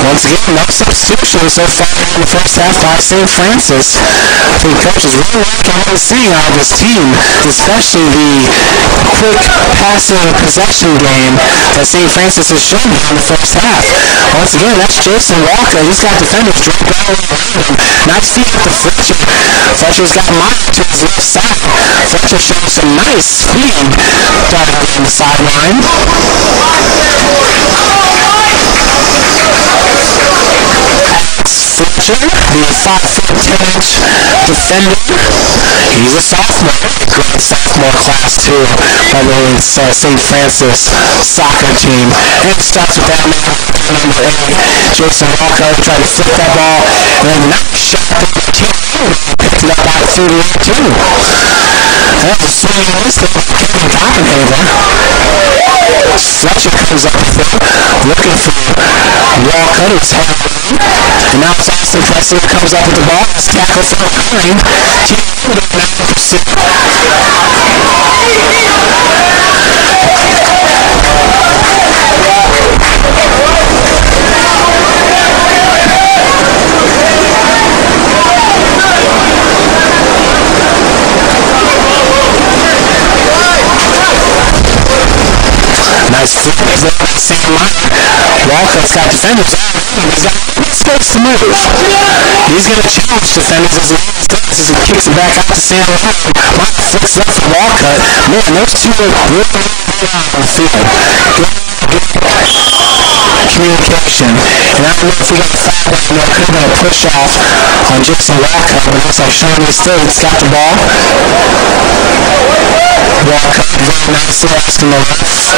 Once again, no substitution so far in the first half by St. Francis. I think coach is really liking what he's seeing out of this team, especially the quick passing possession game that St. Francis has shown in the first half. Once again, that's Jason Walker. He's got defenders dropped all around him. Nice feed up to Fletcher. Fletcher's got Meyer to his left side. Fletcher shows some nice speed darting on the sideline. Fletcher, the 5'10" defender. He's a sophomore. Great sophomore class too. By the way, it's St. Francis soccer team. And it starts with that man, number 8, Jason Walker. Tried to flip that ball. And a nice shot from the team. Picked it up by 32. That's a swing and miss there from Kevin Copenhagen. Fletcher comes up with it, looking for Walker. It's headed. And now it's Austin Presley comes up with the ball. It's tackled from behind. Nice flip there by Sam Meyer. Walcott's got defenders on him. He's got space to move. He's going to challenge defenders as he kicks it back out to Sam Meyer. Meyer flicks up for Walcott. Man, those two are really on the field. Good communication. And I don't know if we got a foul down there. Could have been a push off on Jason Walcott, but it looks like Shawnee State's got the ball. Walcott very nicely asking the ref.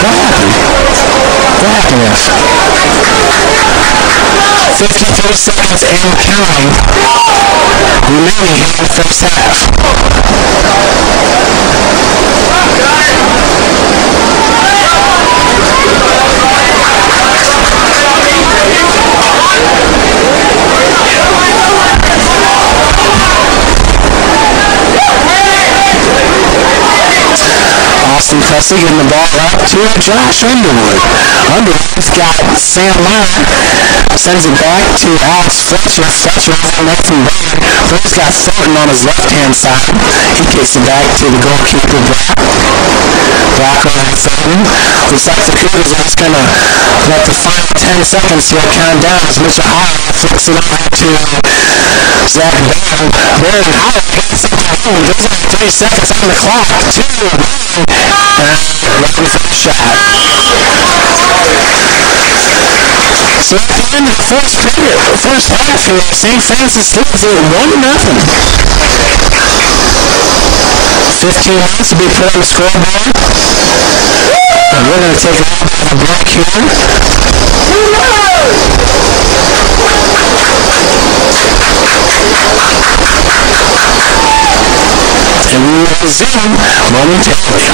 What happened? What happened, ref? 53 seconds and counting remaining in the first half. Austin Presley getting the ball up to Josh Underwood. Underwood's got Sam Meyer. Sends it back to Alex Fletcher. Fletcher is on that from there. Fletcher's got Thornton on his left-hand side. He kicks it back to the goalkeeper, Brock on Thornton. Looks like the Cougars are just going to let the final 10 10 seconds here, counting down as Mr. Howard flicks it over to Zach Baird. Baird and Howard got something going. There's only 3 seconds on the clock. 2, 1, and looking for the shot. So at the end of the first half here, St. Francis leads it 1-0. 15 minutes to be put on the scoreboard. And we're going to take a little bit of a break here. And we will resume momentarily.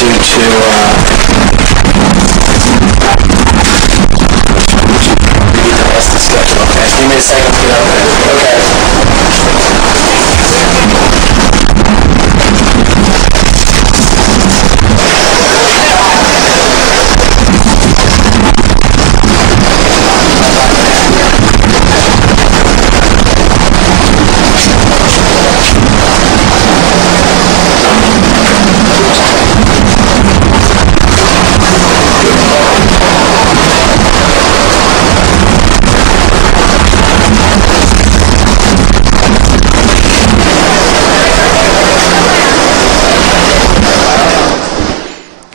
you to that's the schedule. Okay. Give me a second to get over there.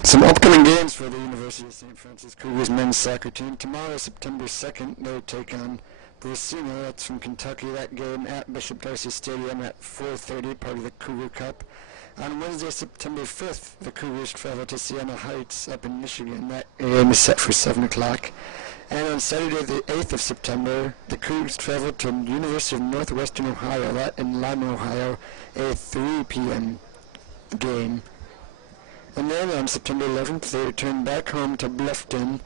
Some upcoming games for the University of St. Francis Cougars men's soccer team. Tomorrow, September 2nd, they'll take on Brasino. That's from Kentucky. That game at Bishop Darcy Stadium at 4:30, part of the Cougar Cup. On Wednesday, September 5th, the Cougars travel to Siena Heights up in Michigan. That game is set for 7 o'clock. And on Saturday, the 8th of September, the Cougars travel to University of Northwestern Ohio. That in Lima, Ohio, a 3 p.m. game. And then on September 11th, they return back home to Bluffton,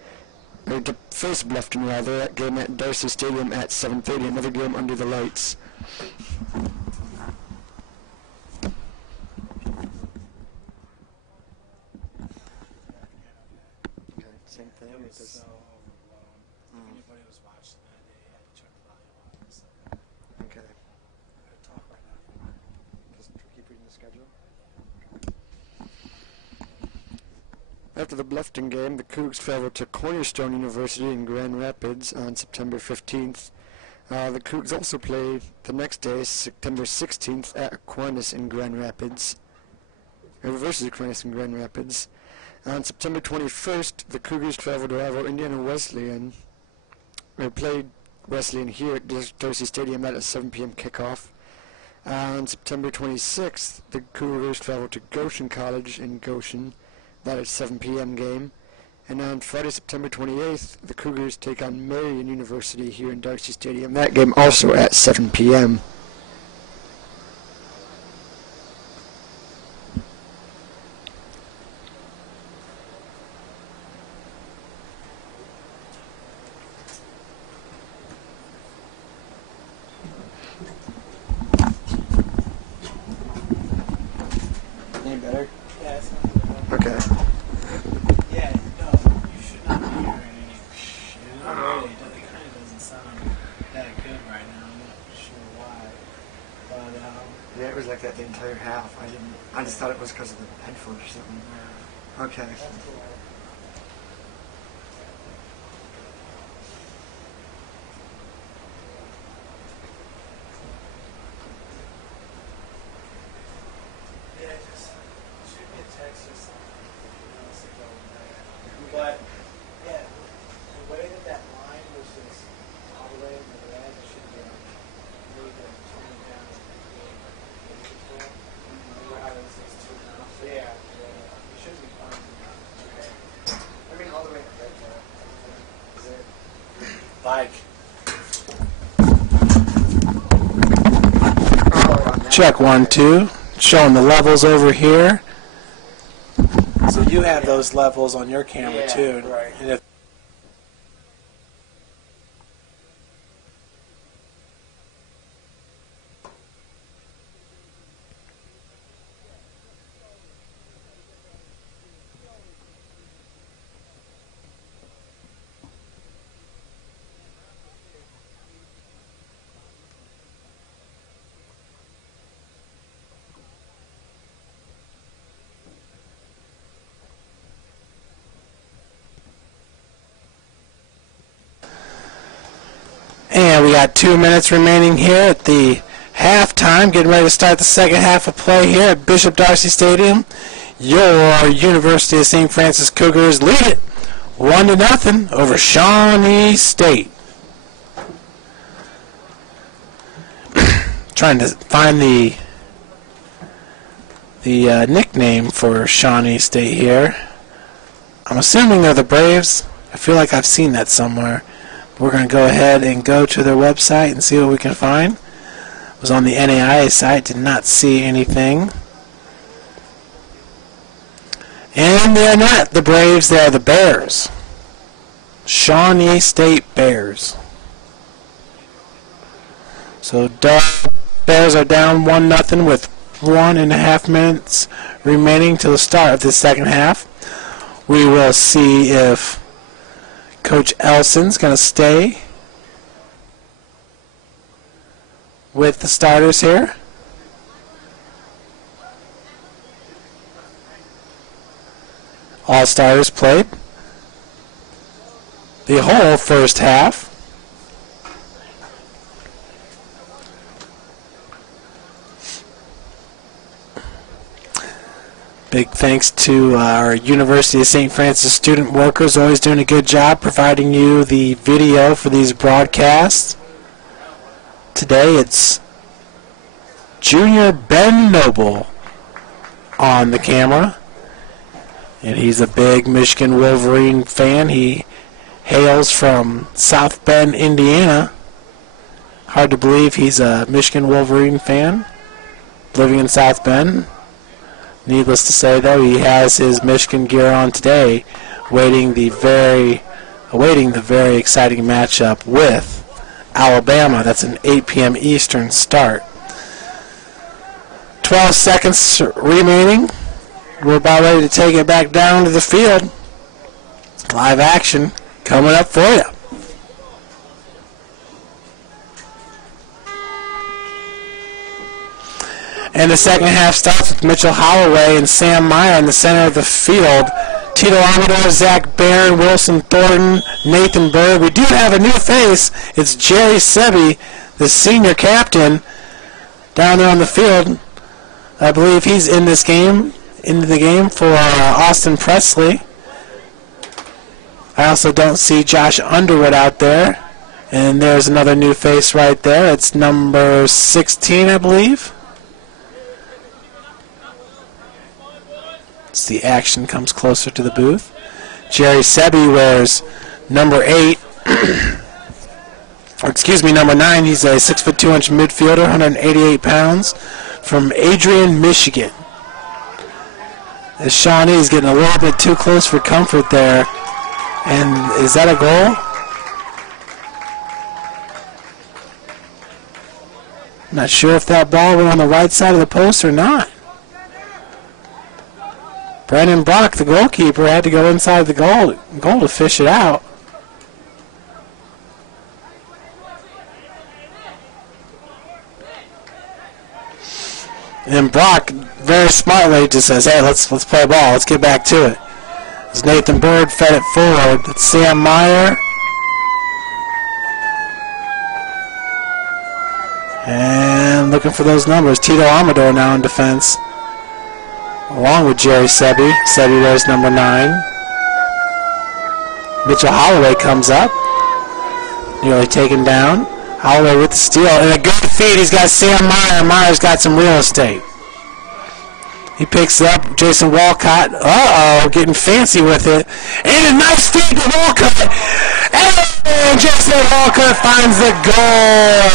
or to face Bluffton rather, that game at Darcy Stadium at 7:30, another game under the lights. Okay, same thing. It was so overblown. Anybody was watching that day had to turn the volume off. So Okay. I'm going to talk right now. Just keep reading the schedule. After the Bluffton game, the Cougs travel to Cornerstone University in Grand Rapids on September 15th. The Cougs also play the next day, September 16th, at Aquinas in Grand Rapids, versus Aquinas in Grand Rapids. On September 21st, the Cougars travel to rival Indiana Wesleyan. They played Wesleyan here at Darcy Stadium at a 7 p.m. kickoff. On September 26th, the Cougars travel to Goshen College in Goshen. That is 7 p.m. game. And on Friday, September 28th, the Cougars take on Marian University here in Darcy Stadium. That game also at 7 p.m. Any better? Yeah, it's not good. Okay. Yeah, no, you should not be hearing any shit. It really kind of doesn't sound that good right now. I'm not sure why. But, Yeah, it was like that the entire half. I just thought it was because of the headphones or something. Okay. that's cool. Yeah, just shoot me a text or something. So go there. But, yeah, the way that line was just all the way in the red, it should be like maybe turning down before. Remember how this is two now? So yeah, it should be fine. Okay. I mean, all the way in the red there. Is it? Like. Check 1, 2. Showing the levels over here. So you have those levels on your camera too. Right. And if And we got 2 minutes remaining here at the halftime. Getting ready to start the second half of play here at Bishop Darcy Stadium. Your University of St. Francis Cougars lead it 1-0 over Shawnee State. Trying to find the nickname for Shawnee State here. I'm assuming they're the Braves. I feel like I've seen that somewhere. We're going to go ahead and go to their website and see what we can find. It was on the NAIA site, did not see anything. And they're not the Braves, they're the Bears. Shawnee State Bears. So Bears are down 1-0 with 1.5 minutes remaining to the start of the second half. We will see if Coach Elson's going to stay with the starters here. All starters played the whole first half. Big thanks to our University of St. Francis student workers, always doing a good job providing you the video for these broadcasts. Today it's Junior Ben Noble on the camera. And he's a big Michigan Wolverine fan. He hails from South Bend, Indiana. Hard to believe he's a Michigan Wolverine fan living in South Bend. Needless to say, though, he has his Michigan gear on today, awaiting the very exciting matchup with Alabama. That's an 8 p.m. Eastern start. 12 seconds remaining. We're about ready to take it back down to the field. Live action coming up for you. And the second half starts with Mitchell Holloway and Sam Meyer in the center of the field. Tito Amador, Zach Barron, Wilson Thornton, Nathan Berg. We do have a new face. It's Jerry Sebi, the senior captain, down there on the field. I believe he's in this game, into the game for Austin Presley. I also don't see Josh Underwood out there. And there's another new face right there. It's number 16, I believe. As the action comes closer to the booth. Jerry Sebi wears number 8. Or excuse me, number 9. He's a 6'2" midfielder, 188 pounds, from Adrian, Michigan. As Shawnee is getting a little bit too close for comfort there. And is that a goal? Not sure if that ball went on the right side of the post or not. Brandon Brock, the goalkeeper, had to go inside the goal to fish it out. And Brock very smartly just says, hey, let's play ball. Let's get back to it. As Nathan Bird fed it forward. It's Sam Meyer. And looking for those numbers. Tito Amador now in defense, along with Jerry Sebi. Sebi wears number 9. Mitchell Holloway comes up. Nearly taken down. Holloway with the steal. And a good feed. He's got Sam Meyer. Meyer's got some real estate. He picks up Jason Walcott. Uh-oh, getting fancy with it. And a nice feed to Walcott. And Jason Walcott finds the goal.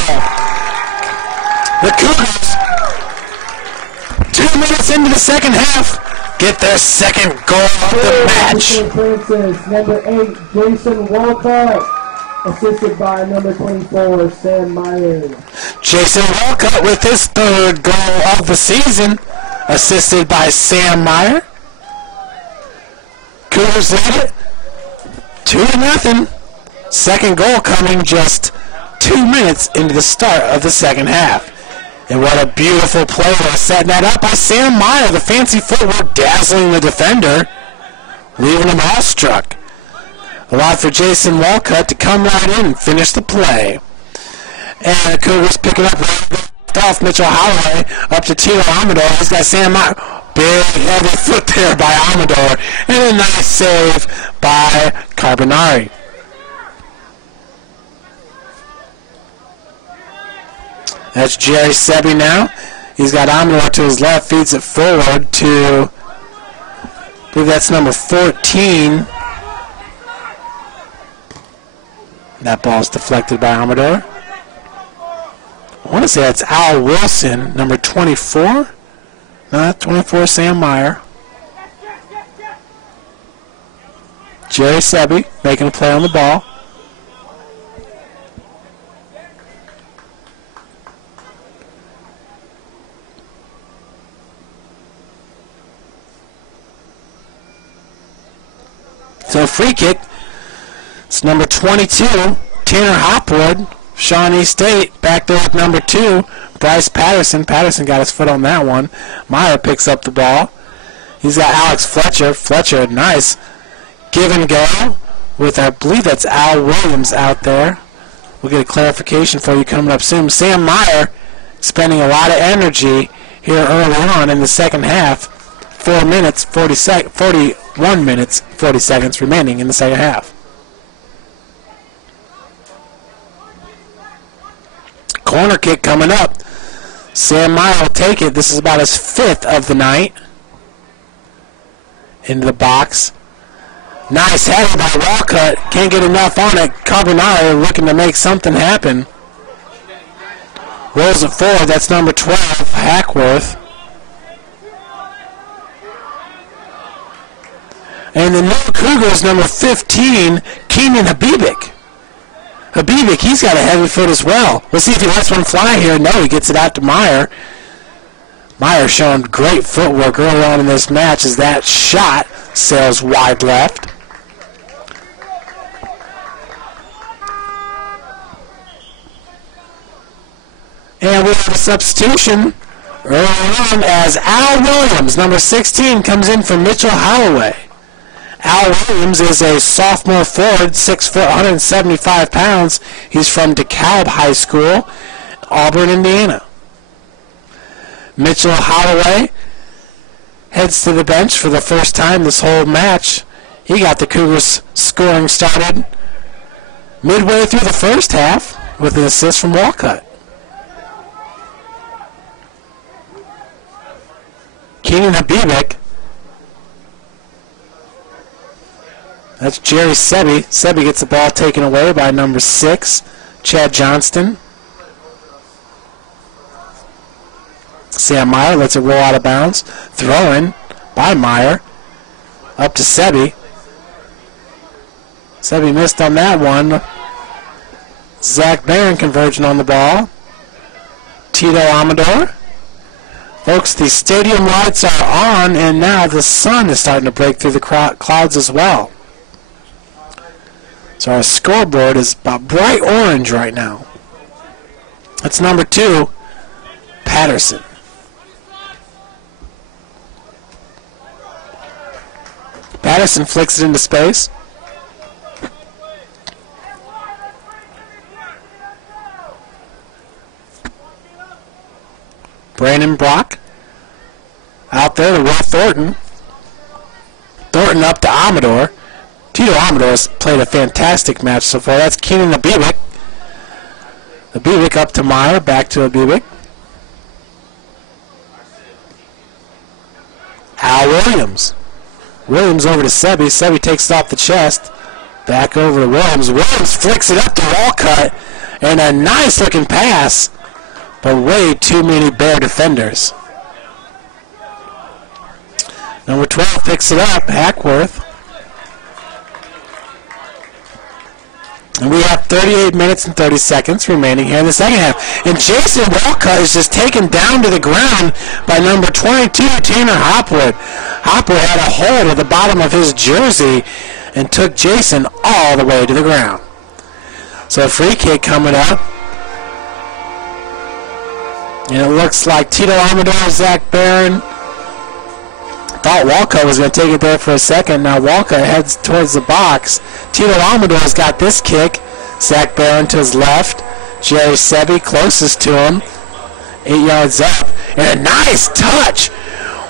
The Cougars, 2 minutes into the second half, get their second goal of the match. Francis, number 8, Jason Walcott, assisted by number 24, Sam Meyer. Jason Walcott with his third goal of the season, assisted by Sam Meyer. Cougars lead it 2-0. Second goal coming just 2 minutes into the start of the second half. And what a beautiful play was setting that up by Sam Meyer. The fancy footwork dazzling the defender, leaving him awestruck. Allowed for Jason Walcott to come right in and finish the play. And the Cougars picking up right off Mitchell Holloway up to Tito Amador. He's got Sam Meyer. Big heavy foot there by Amador. And a nice save by Carbonari. That's Jerry Sebi now. He's got Amador to his left, feeds it forward to, I believe that's number 14. That ball's deflected by Amador. I want to say that's Al Wilson, number 24. No, 24, Sam Meyer. Jerry Sebi making a play on the ball. So free kick. It's number 22, Tanner Hopwood, Shawnee State, back there with number 2, Bryce Patterson. Patterson got his foot on that one. Meyer picks up the ball. He's got Alex Fletcher. Fletcher, nice give and go with, I believe that's Al Williams out there. We'll get a clarification for you coming up soon. Sam Meyer spending a lot of energy here early on in the second half. 41 minutes, 40 seconds remaining in the second half. Corner kick coming up. Sam Meyer will take it. This is about his 5th of the night. Into the box. Nice header by Walcott. Can't get enough on it. Carbonaro looking to make something happen. Rolls it forward. That's number 12, Hackworth. And the new Cougars, number 15, Keenan Habibik. Habibik, he's got a heavy foot as well. We'll see if he lets one fly here. No, he gets it out to Meyer. Meyer showing great footwork early on in this match as that shot sails wide left. And we have a substitution early on as Al Williams, number 16, comes in for Mitchell Holloway. Al Williams is a sophomore forward, 6 foot, 175 pounds. He's from DeKalb High School, Auburn, Indiana. Mitchell Holloway heads to the bench for the first time this whole match. He got the Cougars scoring started midway through the first half with an assist from Walcott. Keenan Habibik. That's Jerry Sebi. Sebi gets the ball taken away by number 6, Chad Johnston. Sam Meyer lets it roll out of bounds. Throw in by Meyer. Up to Sebi. Sebi missed on that one. Zach Barron converging on the ball. Tito Amador. Folks, the stadium lights are on, and now the sun is starting to break through the clouds as well. So our scoreboard is about bright orange right now. That's number 2, Patterson. Patterson flicks it into space. Brandon Brock out there to Will Thornton. Thornton up to Amador. Tito Amador has played a fantastic match so far. That's Keenan Habibik. Habibik up to Meyer, back to Habibik. Al Williams. Williams over to Sebi. Sebi takes it off the chest. Back over to Williams. Williams flicks it up to Walcott. And a nice looking pass. But way too many Bear defenders. Number 12 picks it up, Hackworth. And we have 38 minutes and 30 seconds remaining here in the second half. And Jason Walcott is just taken down to the ground by number 22, Tanner Hopwood. Hopwood had a hold at the bottom of his jersey and took Jason all the way to the ground. So a free kick coming up. And it looks like Tito Amador, Zach Barron. Thought Walcott was going to take it there for a second. Now Walcott heads towards the box. Tito Amador's got this kick. Zach Barron to his left. Jerry Sebi closest to him. 8 yards up. And a nice touch.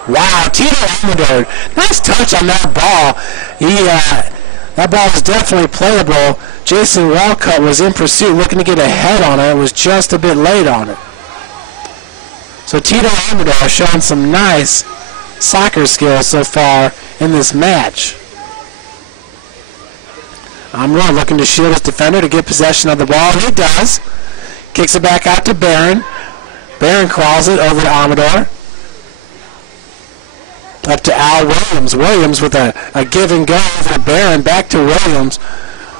Wow, Tito Amador. Nice touch on that ball. That ball was definitely playable. Jason Walcott was in pursuit looking to get ahead on it. It was just a bit late on it. So Tito Amador showing some nice soccer skills so far in this match. Amador looking to shield his defender to get possession of the ball. He does. Kicks it back out to Barron. Barron crawls it over to Amador. Up to Al Williams. Williams with a give and go over to Barron. Back to Williams.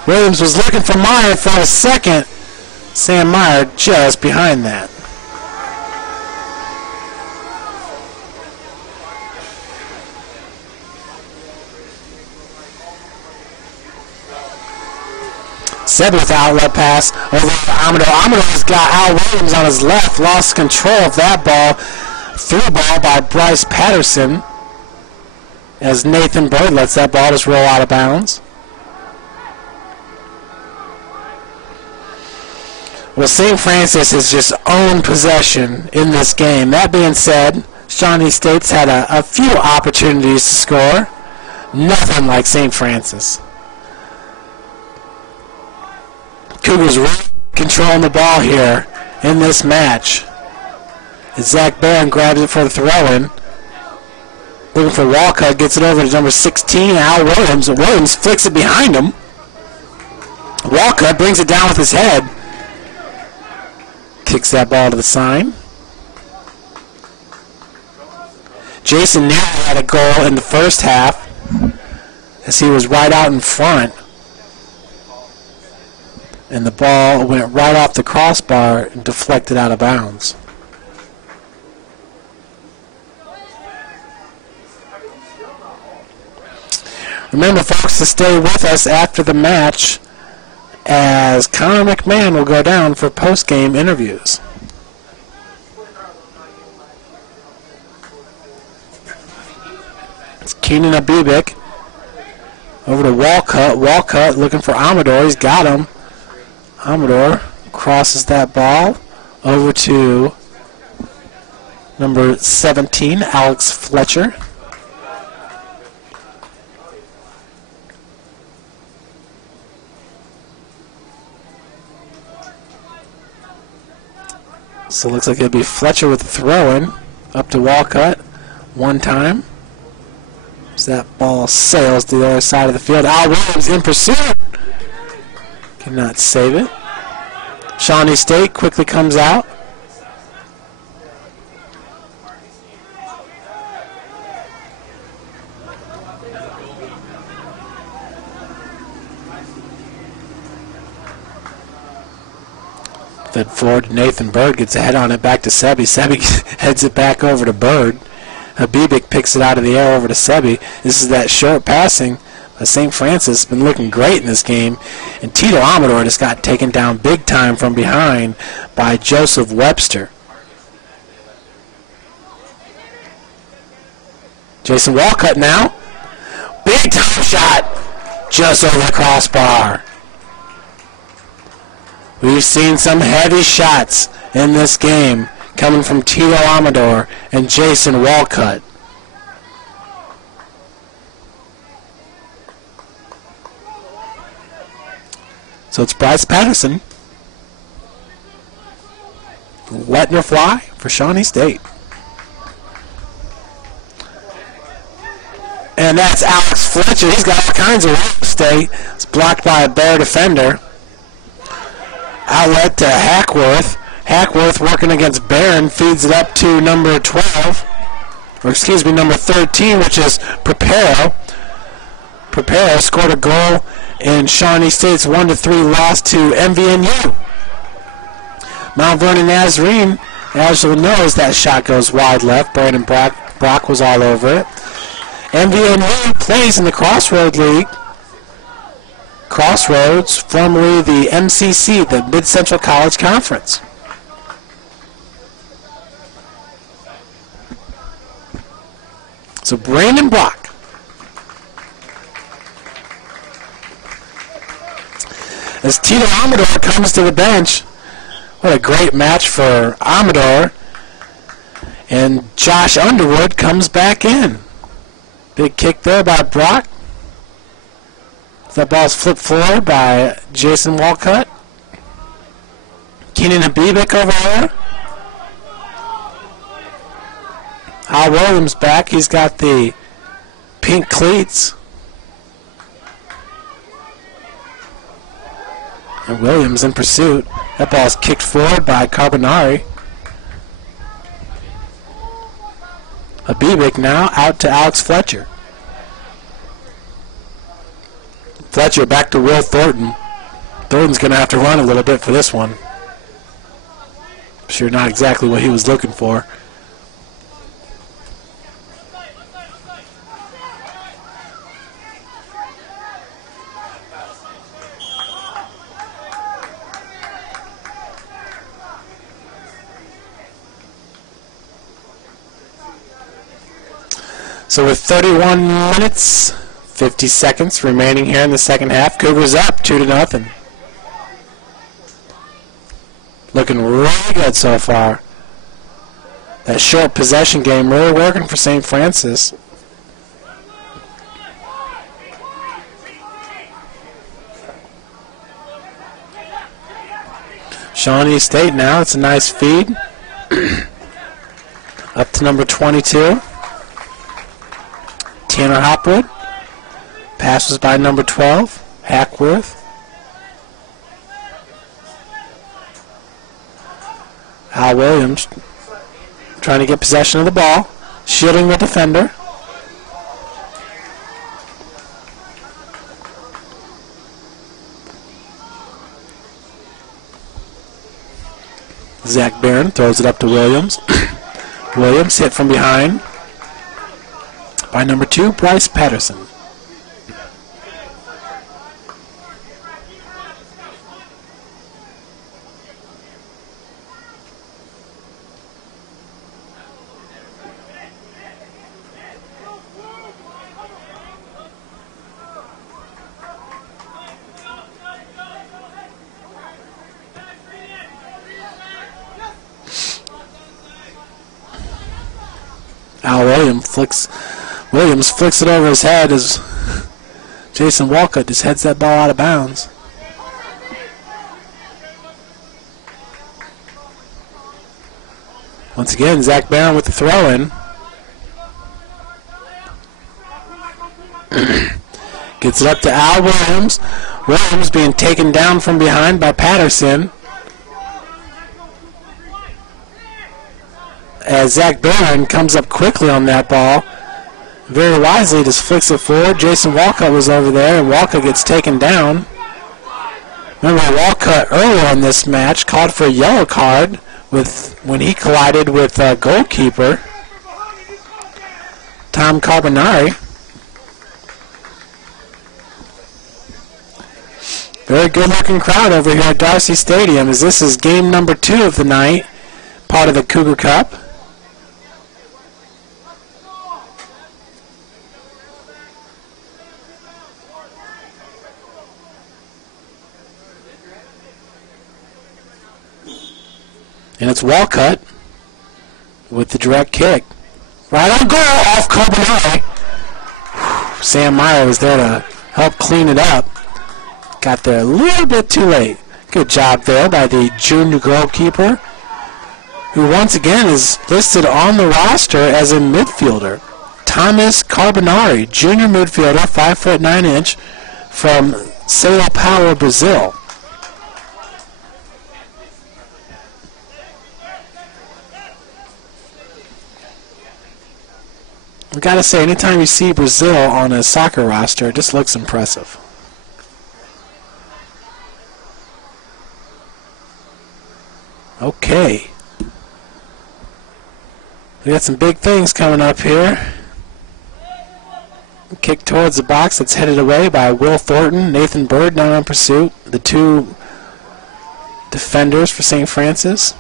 Williams was looking for Meyer for a second. Sam Meyer just behind that. Seb with outlet pass over to Amador. Amador's got Al Williams on his left. Lost control of that ball. Through ball by Bryce Patterson as Nathan Bird lets that ball just roll out of bounds. Well, St. Francis has just owned possession in this game. That being said, Shawnee State's had a few opportunities to score. Nothing like St. Francis. Cougars really controlling the ball here in this match. As Zach Barron grabs it for the throw-in. Looking for Walcott, gets it over to number 16, Al Williams. Williams flicks it behind him. Walcott brings it down with his head. Kicks that ball to the sign. Jason Neal had a goal in the first half as he was right out in front. And the ball went right off the crossbar and deflected out of bounds. Remember, folks, to stay with us after the match as Connor McMahon will go down for post-game interviews. It's Keenan Abibik over to Walcott. Walcott looking for Amador. He's got him. Amador crosses that ball over to number 17, Alex Fletcher. So it looks like it'll be Fletcher with the throw-in up to Walcott one time. As that ball sails to the other side of the field. Al Williams in pursuit. Cannot save it. Shawnee State quickly comes out. Fed forward to Nathan Bird, gets a head on it back to Sebi. Sebi heads it back over to Bird. Habibik picks it out of the air over to Sebi. This is that short passing. St. Francis has been looking great in this game. And Tito Amador just got taken down big time from behind by Joseph Webster. Jason Walcott now. Big time shot. Just over the crossbar. We've seen some heavy shots in this game coming from Tito Amador and Jason Walcott. So it's Bryce Patterson letting her fly for Shawnee State. And that's Alex Fletcher. He's got all kinds of real estate. It's blocked by a Bear defender. Outlet to Hackworth. Hackworth working against Barron feeds it up to number 12. Or excuse me, number 13, which is Preparo. Preparo scored a goal in Shawnee State's 1-3 loss to MVNU. Mount Vernon Nazarene, as you'll know, as that shot goes wide left. Brandon Brock was all over it. MVNU plays in the Crossroads League. Crossroads, formerly the MCC, the Mid-Central College Conference. So Brandon Brock. As Tito Amador comes to the bench. What a great match for Amador. And Josh Underwood comes back in. Big kick there by Brock. That ball's flipped forward by Jason Walcott. Keenan Habibik over there. Al Williams back. He's got the pink cleats. And Williams in pursuit. That ball's kicked forward by Carbonari. Bebick now out to Alex Fletcher. Fletcher back to Will Thornton. Thornton's going to have to run a little bit for this one. Sure, not exactly what he was looking for. So with 31 minutes, 50 seconds remaining here in the second half, Cougars up 2-0. Looking really good so far. That short possession game really working for St. Francis. Shawnee State now, it's a nice feed. Up to number 22. Tanner Hopwood. Passes by number 12, Hackworth. Al Williams trying to get possession of the ball, shielding the defender. Zach Barron throws it up to Williams. Williams hit from behind by number 2, Bryce Patterson. Al Williams flicks it over his head as Jason Walcott just heads that ball out of bounds. Once again, Zach Barron with the throw-in. Gets it up to Al Williams. Williams being taken down from behind by Patterson. As Zach Barron comes up quickly on that ball, very wisely just flicks it forward. Jason Walcott was over there, and Walcott gets taken down. Remember, Walcott earlier in this match called for a yellow card when he collided with goalkeeper Tom Carbonari. Very good-looking crowd over here at Darcy Stadium, as this is game number 2 of the night, part of the Cougar Cup. And it's Walcott with the direct kick. Right on goal, off Carbonari. Sam Meyer was there to help clean it up. Got there a little bit too late. Good job there by the junior goalkeeper, who once again is listed on the roster as a midfielder. Thomas Carbonari, junior midfielder, 5'9" from Sao Paulo, Brazil. I gotta say, anytime you see Brazil on a soccer roster, it just looks impressive. Okay. We got some big things coming up here. Kick towards the box that's headed away by Will Thornton. Nathan Bird down in pursuit. The 2 defenders for St. Francis.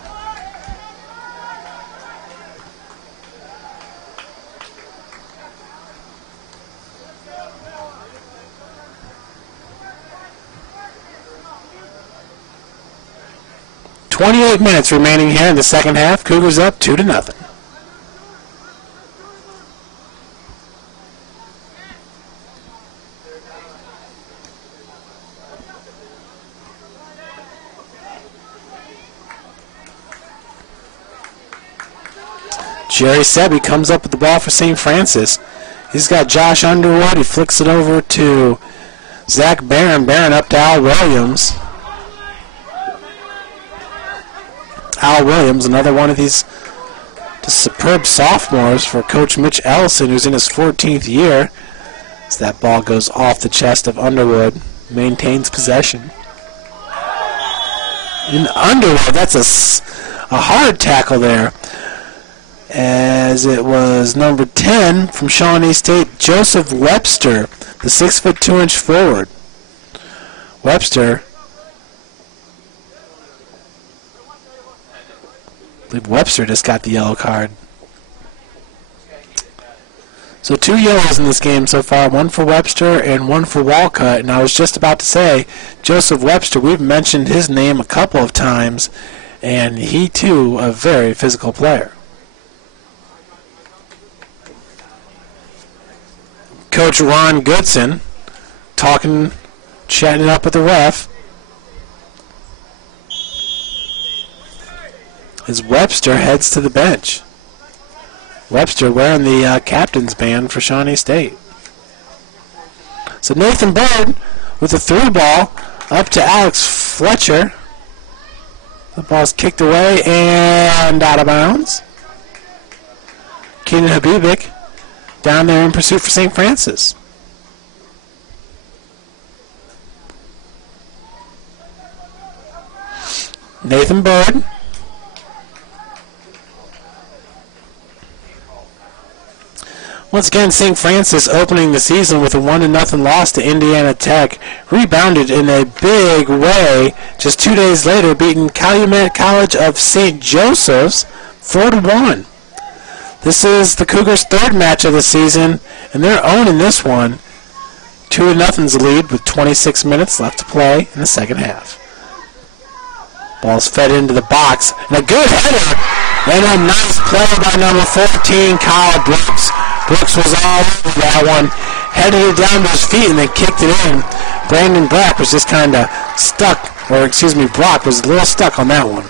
.28 minutes remaining here in the second half. Cougars up 2-0. Jerry Sebi comes up with the ball for St. Francis. He's got Josh Underwood. He flicks it over to Zach Barron. Barron up to Al Williams. Al Williams, another one of these superb sophomores for Coach Mitch Ellison, who's in his 14th year. As that ball goes off the chest of Underwood, maintains possession. In Underwood, that's a hard tackle there, as it was number 10 from Shawnee State, Joseph Webster, the 6'2" forward. Webster, I believe Webster just got the yellow card. So 2 yellows in this game so far, 1 for Webster and 1 for Walcott. And I was just about to say, Joseph Webster, we've mentioned his name a couple of times, and he too a very physical player. Coach Ron Goodson chatting it up with the ref. As Webster heads to the bench. Webster wearing the captain's band for Shawnee State. So Nathan Bird with the through ball up to Alex Fletcher. The ball's kicked away and out of bounds. Keenan Habibik down there in pursuit for St. Francis. Nathan Bird. Once again, St. Francis opening the season with a 1-0 loss to Indiana Tech. Rebounded in a big way just 2 days later, beating Calumet College of St. Joseph's 4-1. This is the Cougars' third match of the season, and they're owning this one. 2-0's lead with 26 minutes left to play in the second half. Ball's fed into the box, and a good header, and a nice play by number 14, Kyle Brooks. Brooks was all over that one, headed it down to his feet, and then kicked it in. Brandon Brock was just kind of stuck, Brock was a little stuck on that one.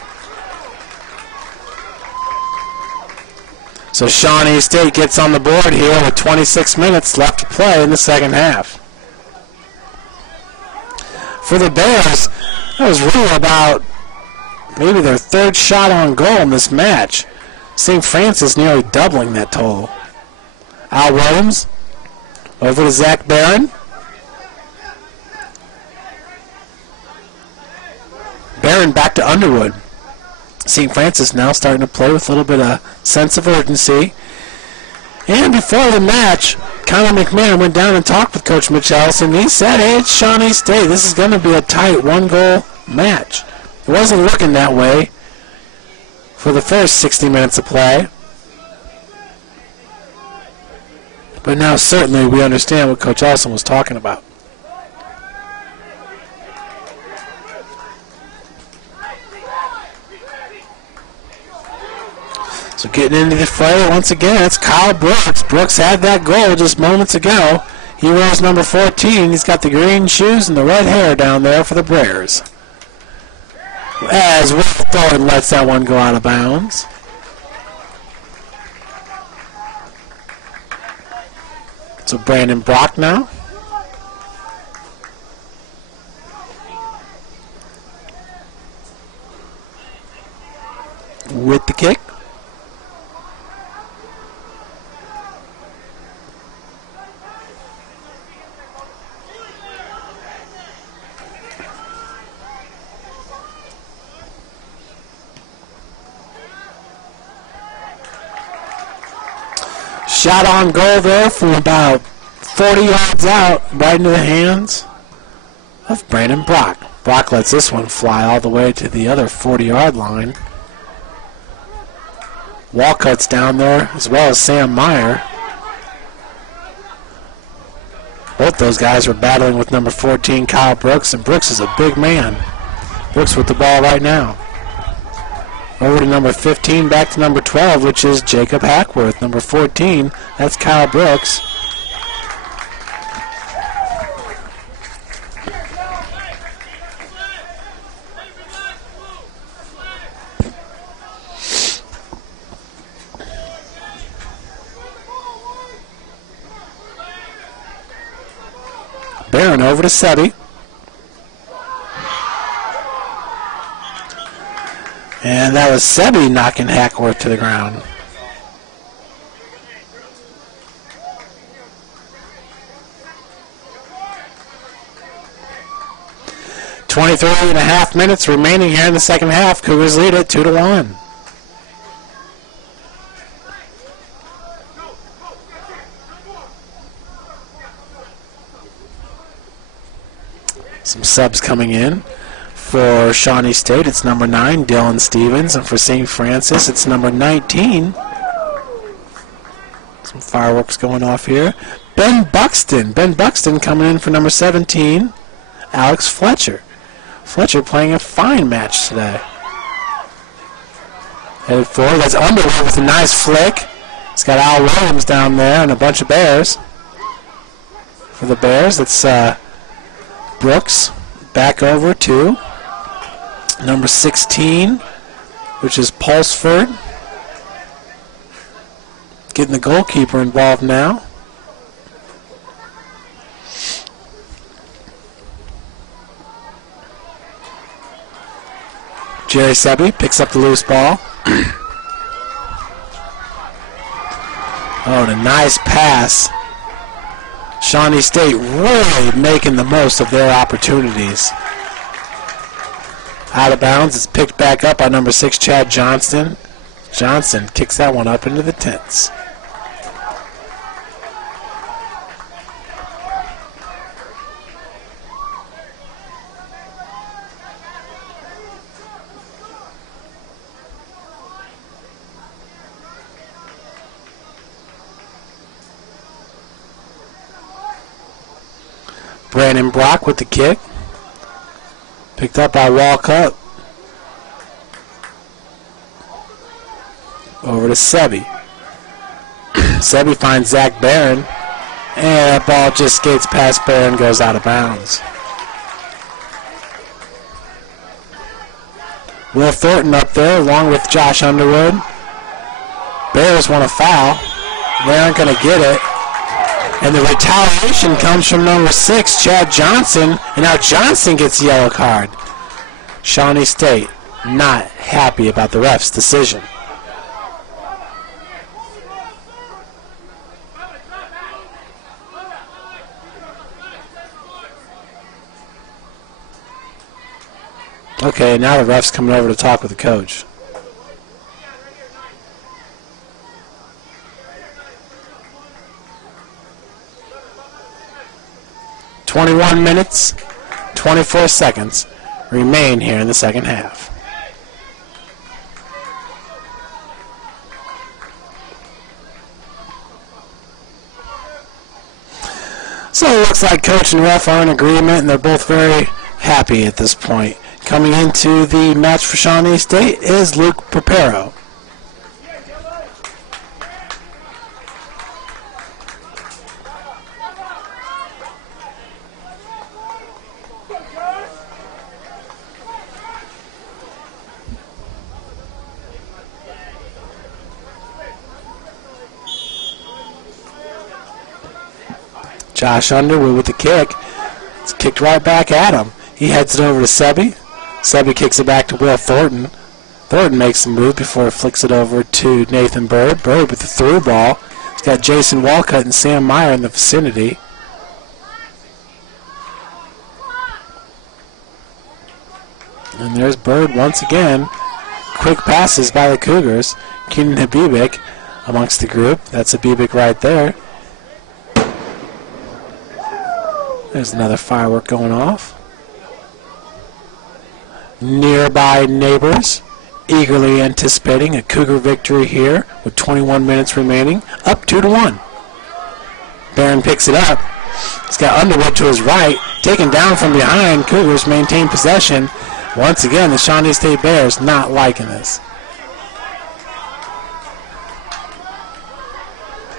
So Shawnee State gets on the board here with 26 minutes left to play in the second half. For the Bears, that was really about maybe their third shot on goal in this match. St. Francis nearly doubling that total. Al Williams over to Zach Barron. Barron back to Underwood. St. Francis now starting to play with a little bit of sense of urgency. And before the match, Conor McMahon went down and talked with Coach Mitch Ellison. He said, hey, it's Shawnee State. This is going to be a tight one-goal match. It wasn't looking that way for the first 60 minutes of play. But now certainly we understand what Coach Ellison was talking about. So getting into the fray once again, it's Kyle Brooks. Brooks had that goal just moments ago. He wears number 14. He's got the green shoes and the red hair down there for the Bears. As Will Thornton lets that one go out of bounds. So Brandon Brock now. With the kick. Shot on goal there from about 40 yards out, right into the hands of Brandon Brock. Brock lets this one fly all the way to the other 40-yard line. Walcott's down there, as well as Sam Meyer. Both those guys were battling with number 14, Kyle Brooks, and Brooks is a big man. Brooks with the ball right now. Over to number 15, back to number 12, which is Jacob Hackworth. Number 14, that's Kyle Brooks. Barron over to Sebi. And that was Sebi knocking Hackworth to the ground. 23.5 minutes remaining here in the second half. Cougars lead it 2-1. Some subs coming in. For Shawnee State, it's number 9, Dylan Stevens. And for St. Francis, it's number 19. Some fireworks going off here. Ben Buxton. Ben Buxton coming in for number 17, Alex Fletcher. Fletcher playing a fine match today. Headed forward. That's Underwood with a nice flick. It's got Al Williams down there and a bunch of Bears. For the Bears, it's Brooks back over to number 16, which is Pulsford. Getting the goalkeeper involved now. Jerry Sebi picks up the loose ball. Oh, and a nice pass. Shawnee State really making the most of their opportunities. Out of bounds, it's picked back up by number 6, Chad Johnston. Johnson kicks that one up into the tents. Brandon Brock with the kick. Picked up by Walcott. Over to Sebi. Sebi finds Zach Barron. And that ball just skates past Barron, goes out of bounds. Will Thornton up there along with Josh Underwood. Bears want a foul. They aren't going to get it. And the retaliation comes from number 6, Chad Johnson. And now Johnson gets the yellow card. Shawnee State not happy about the ref's decision. Okay, now the ref's coming over to talk with the coach. "21 minutes, 24 seconds remain here in the second half." So it looks like coach and ref are in agreement, and they're both very happy at this point. Coming into the match for Shawnee State is Luke Papero. Josh Underwood with the kick. It's kicked right back at him. He heads it over to Sebi. Sebi kicks it back to Will Thornton. Thornton makes the move before he flicks it over to Nathan Bird. Bird with the through ball. He's got Jason Walcott and Sam Meyer in the vicinity. And there's Bird once again. Quick passes by the Cougars. Keenan Habibik amongst the group. That's Habibik right there. There's another firework going off. Nearby neighbors eagerly anticipating a Cougar victory here with 21 minutes remaining. Up 2-1. Barron picks it up. He's got Underwood to his right. Taken down from behind. Cougars maintain possession. Once again, the Shawnee State Bears not liking this.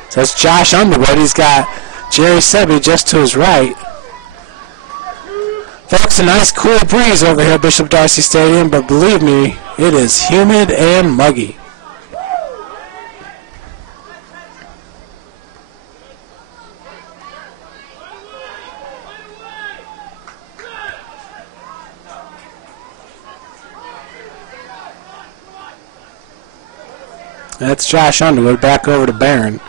So that's Josh Underwood. He's got Jerry Sebi just to his right. Folks, a nice cool breeze over here at Bishop Darcy Stadium, but believe me, it is humid and muggy. That's Josh Underwood back over to Barron.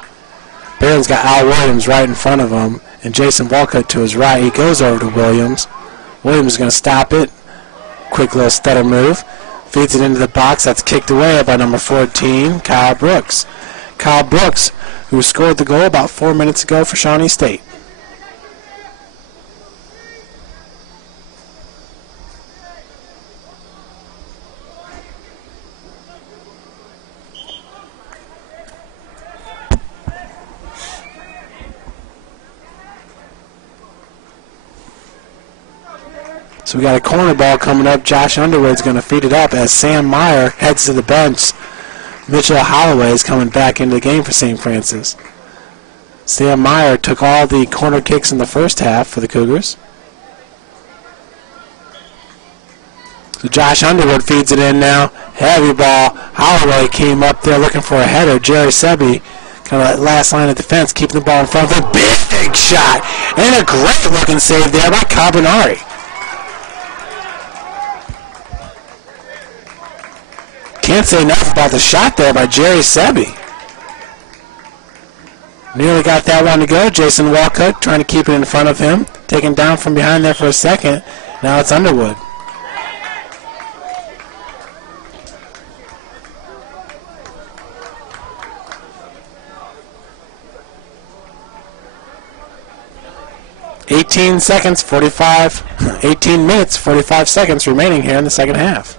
Barron's got Al Williams right in front of him, and Jason Walcott to his right. He goes over to Williams. Williams is going to stop it. Quick little stutter move. Feeds it into the box. That's kicked away by number 14, Kyle Brooks. Kyle Brooks, who scored the goal about 4 minutes ago for Shawnee State. So we got a corner ball coming up. Josh Underwood's going to feed it up as Sam Meyer heads to the bench. Mitchell Holloway is coming back into the game for St. Francis. Sam Meyer took all the corner kicks in the first half for the Cougars. So Josh Underwood feeds it in now. Heavy ball. Holloway came up there looking for a header. Jerry Sebi, kind of that last line of defense, keeping the ball in front of him. Big shot. And a great looking save there by Carbonari. Can't say enough about the shot there by Jerry Sebi. Nearly got that one to go. Jason Walcott trying to keep it in front of him. Taken down from behind there for a second. Now it's Underwood. (18 minutes, 45 seconds remaining here in the second half.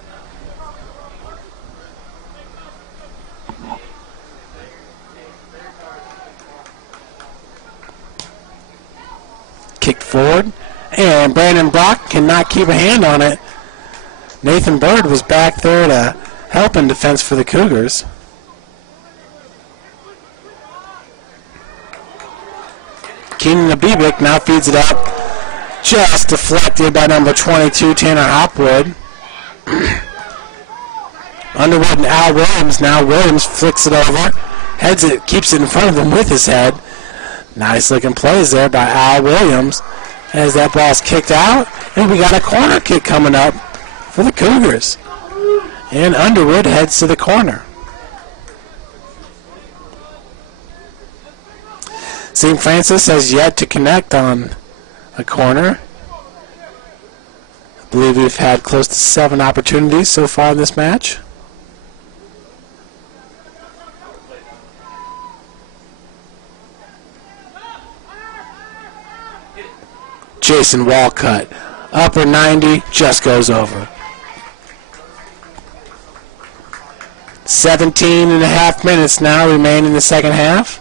Kicked forward, and Brandon Brock cannot keep a hand on it. Nathan Bird was back there to help in defense for the Cougars. Keenan Abibic now feeds it up. Just deflected by number 22, Tanner Hopwood. Underwood and Al Williams. Now Williams flicks it over. Heads it, keeps it in front of him with his head. Nice looking plays there by Al Williams as that ball's kicked out. And we got a corner kick coming up for the Cougars. And Underwood heads to the corner. St. Francis has yet to connect on a corner. I believe we've had close to 7 opportunities so far in this match. Jason Walcott, upper 90, just goes over. 17 and a half minutes now remain in the second half.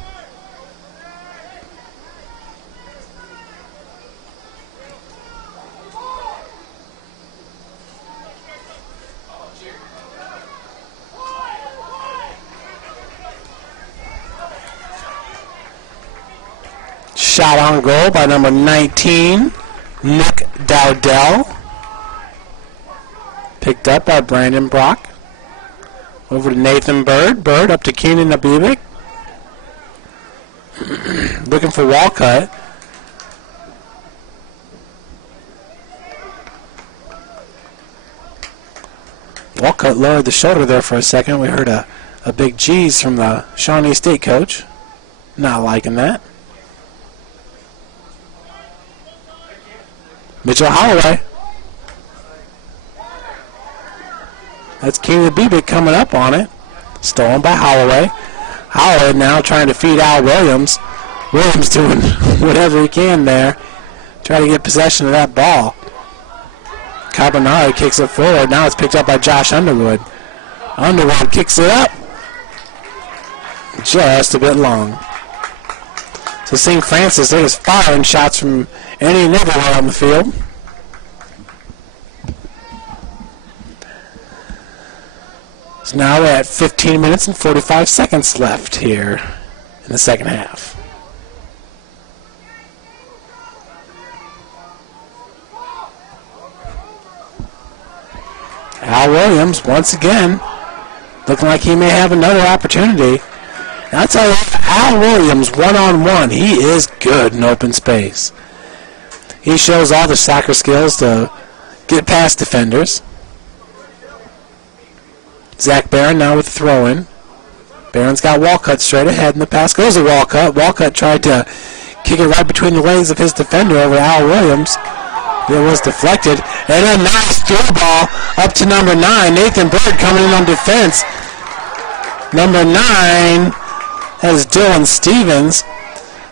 Shot on goal by number 19, Nick Dowdell. Picked up by Brandon Brock. Over to Nathan Bird. Bird up to Keenan Abibic. Looking for Walcott. Walcott lowered the shoulder there for a second. We heard a big G's from the Shawnee State coach. Not liking that. Mitchell Holloway. That's Keenan Abibic coming up on it. Stolen by Holloway. Holloway now trying to feed Al Williams. Williams doing whatever he can there. Trying to get possession of that ball. Carbonari kicks it forward. Now it's picked up by Josh Underwood. Underwood kicks it up. Just a bit long. So St. Francis, they're just firing shots from any and everywhere on the field. So now we're at 15 minutes and 45 seconds left here in the second half. Al Williams, once again, looking like he may have another opportunity. And I'll tell you, Al Williams, one-on-one, he is good in open space. He shows all the soccer skills to get past defenders. Zach Barron now with the throw-in. Barron's got Walcott straight ahead, and the pass goes to Walcott. Walcott tried to kick it right between the legs of his defender over to Al Williams. It was deflected. And a nice throw ball up to number 9. Nathan Bird coming in on defense. Number 9 has Dylan Stevens.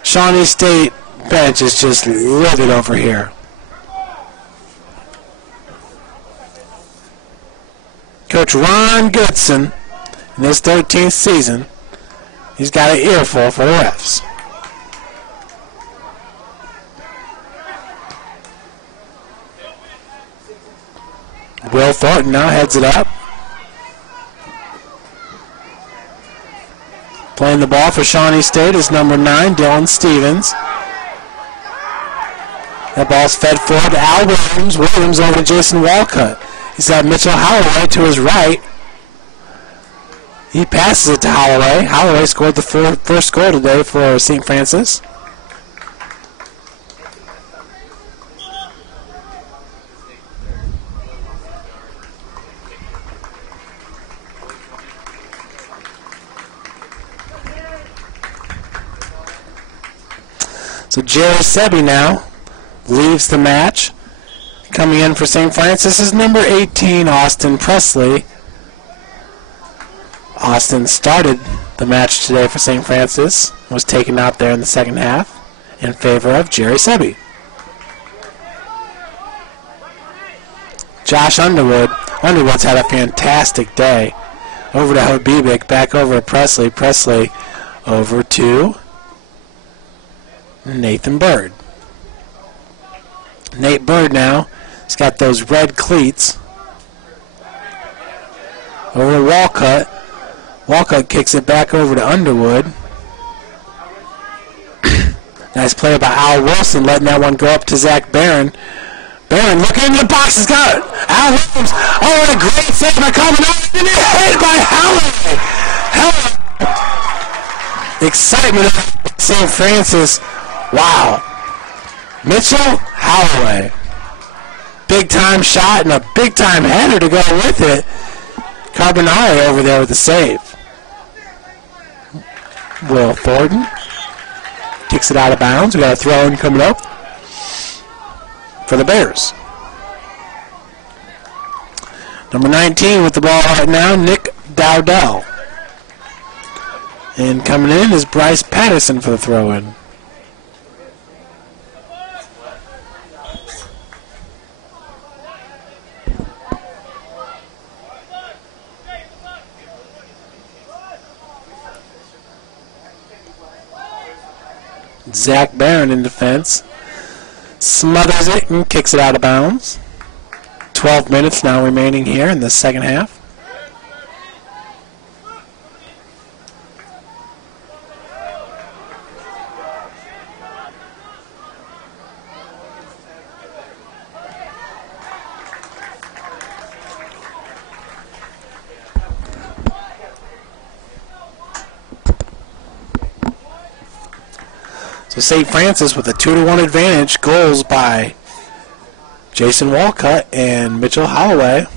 Shawnee State bench is just livid over here. Coach Ron Goodson, in his 13th season, he's got an earful for the refs. Will Thornton now heads it up. Playing the ball for Shawnee State is number 9, Dylan Stevens. That ball's fed forward to Al Williams. Williams over to Jason Walcott. He's got Mitchell Holloway to his right. He passes it to Holloway. Holloway scored the first goal today for St. Francis. So Jerry Sebi now leaves the match. Coming in for St. Francis is number 18, Austin Presley. Austin started the match today for St. Francis, was taken out there in the second half in favor of Jerry Sebi. Josh Underwood. Underwood's had a fantastic day. Over to Habibik, back over to Presley. Presley over to Nathan Bird. Nate Bird now. He's got those red cleats. Over to Walcott. Walcott kicks it back over to Underwood. Nice play by Al Wilson, letting that one go up to Zach Barron. Barron looking into the box. He's got it. Al Williams. Oh, what a great save by Cominati. And hit by Holloway. Excitement of St. Francis. Wow. Mitchell Holloway. Big time shot and a big time header to go with it. Carbonari over there with the save. Will Thornton kicks it out of bounds. We got a throw in coming up for the Bears. Number 19 with the ball right now, Nick Dowdell. And coming in is Bryce Patterson for the throw in. Zach Barron in defense. Smothers it and kicks it out of bounds. 12 minutes now remaining here in the second half. So St. Francis with a 2-1 advantage. Goals by Jason Walcott and Mitchell Holloway.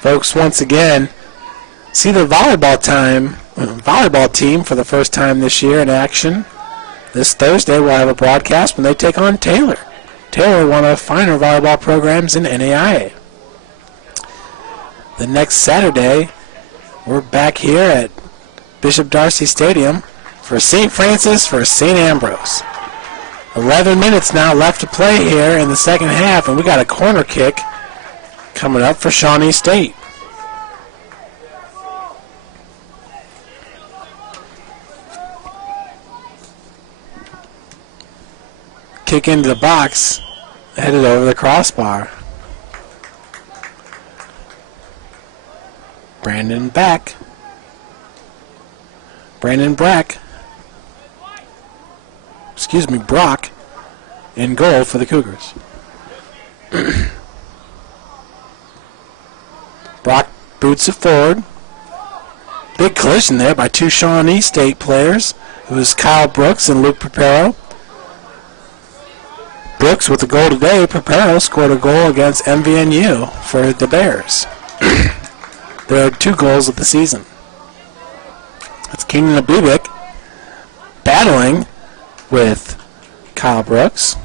Folks, once again, see the volleyball team for the first time this year in action. This Thursday we'll have a broadcast when they take on Taylor. Taylor, one of the finer volleyball programs in NAIA. The next Saturday, we're back here at Bishop Darcy Stadium for St. Francis for St. Ambrose. 11 minutes now left to play here in the second half, and we got a corner kick coming up for Shawnee State. Kick into the box, headed over the crossbar. Brandon Brack Brock in goal for the Cougars. Brock boots it forward. Big collision there by two Shawnee State players. It was Kyle Brooks and Luke Preparo. Brooks with the goal today. Preparo scored a goal against MVNU for the Bears. There are 2 goals of the season. That's Keenan Abubik battling with Kyle Brooks.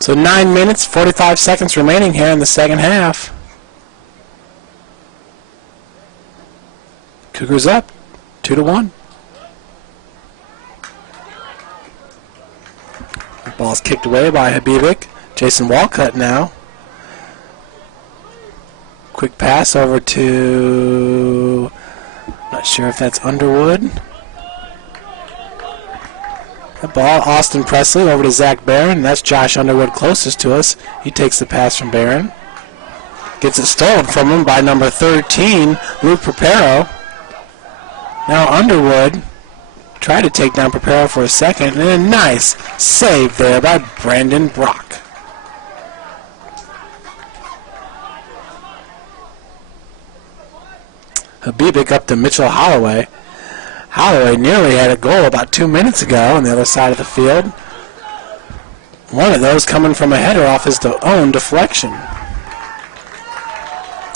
So 9 minutes, 45 seconds remaining here in the second half. Cougars up, 2-1. The ball's kicked away by Habibik. Jason Walcott now. Quick pass over to, not sure if that's Underwood. The ball, Austin Presley over to Zach Barron. That's Josh Underwood closest to us. He takes the pass from Barron. Gets it stolen from him by number 13, Luke Preparo. Now Underwood tried to take down Preparo for a second, and a nice save there by Brandon Brock. Habibik up to Mitchell Holloway. Holloway nearly had a goal about 2 minutes ago on the other side of the field. One of those coming from a header off his own deflection.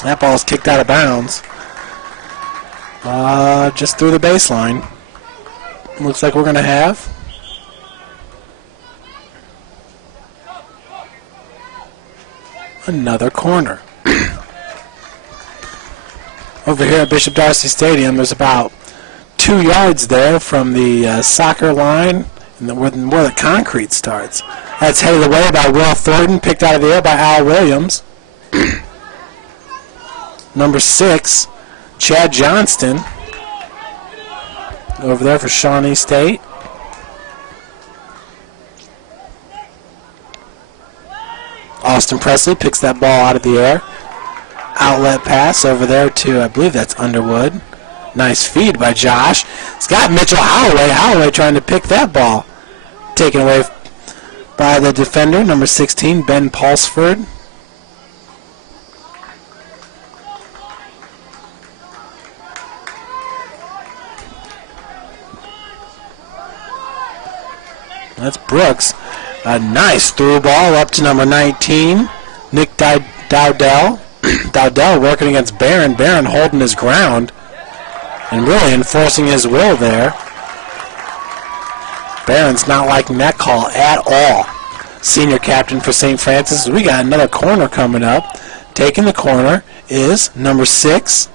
That ball's kicked out of bounds. Just through the baseline. Looks like we're going to have another corner. Over here at Bishop Darcy Stadium, there's about 2 yards there from the soccer line and where the concrete starts. That's headed away by Will Thornton, picked out of the air by Al Williams. Number 6, Chad Johnston, over there for Shawnee State. Austin Presley picks that ball out of the air. Outlet pass over there to, I believe that's Underwood. Nice feed by Josh. It's got Mitchell Holloway. Holloway trying to pick that ball. Taken away by the defender, number 16, Ben Paulsford. That's Brooks. A nice through ball up to number 19, Nick Dowdell. Dowdell working against Barron. Barron holding his ground and really enforcing his will there. Barron's not liking that call at all. Senior captain for St. Francis. We got another corner coming up. Taking the corner is number 6,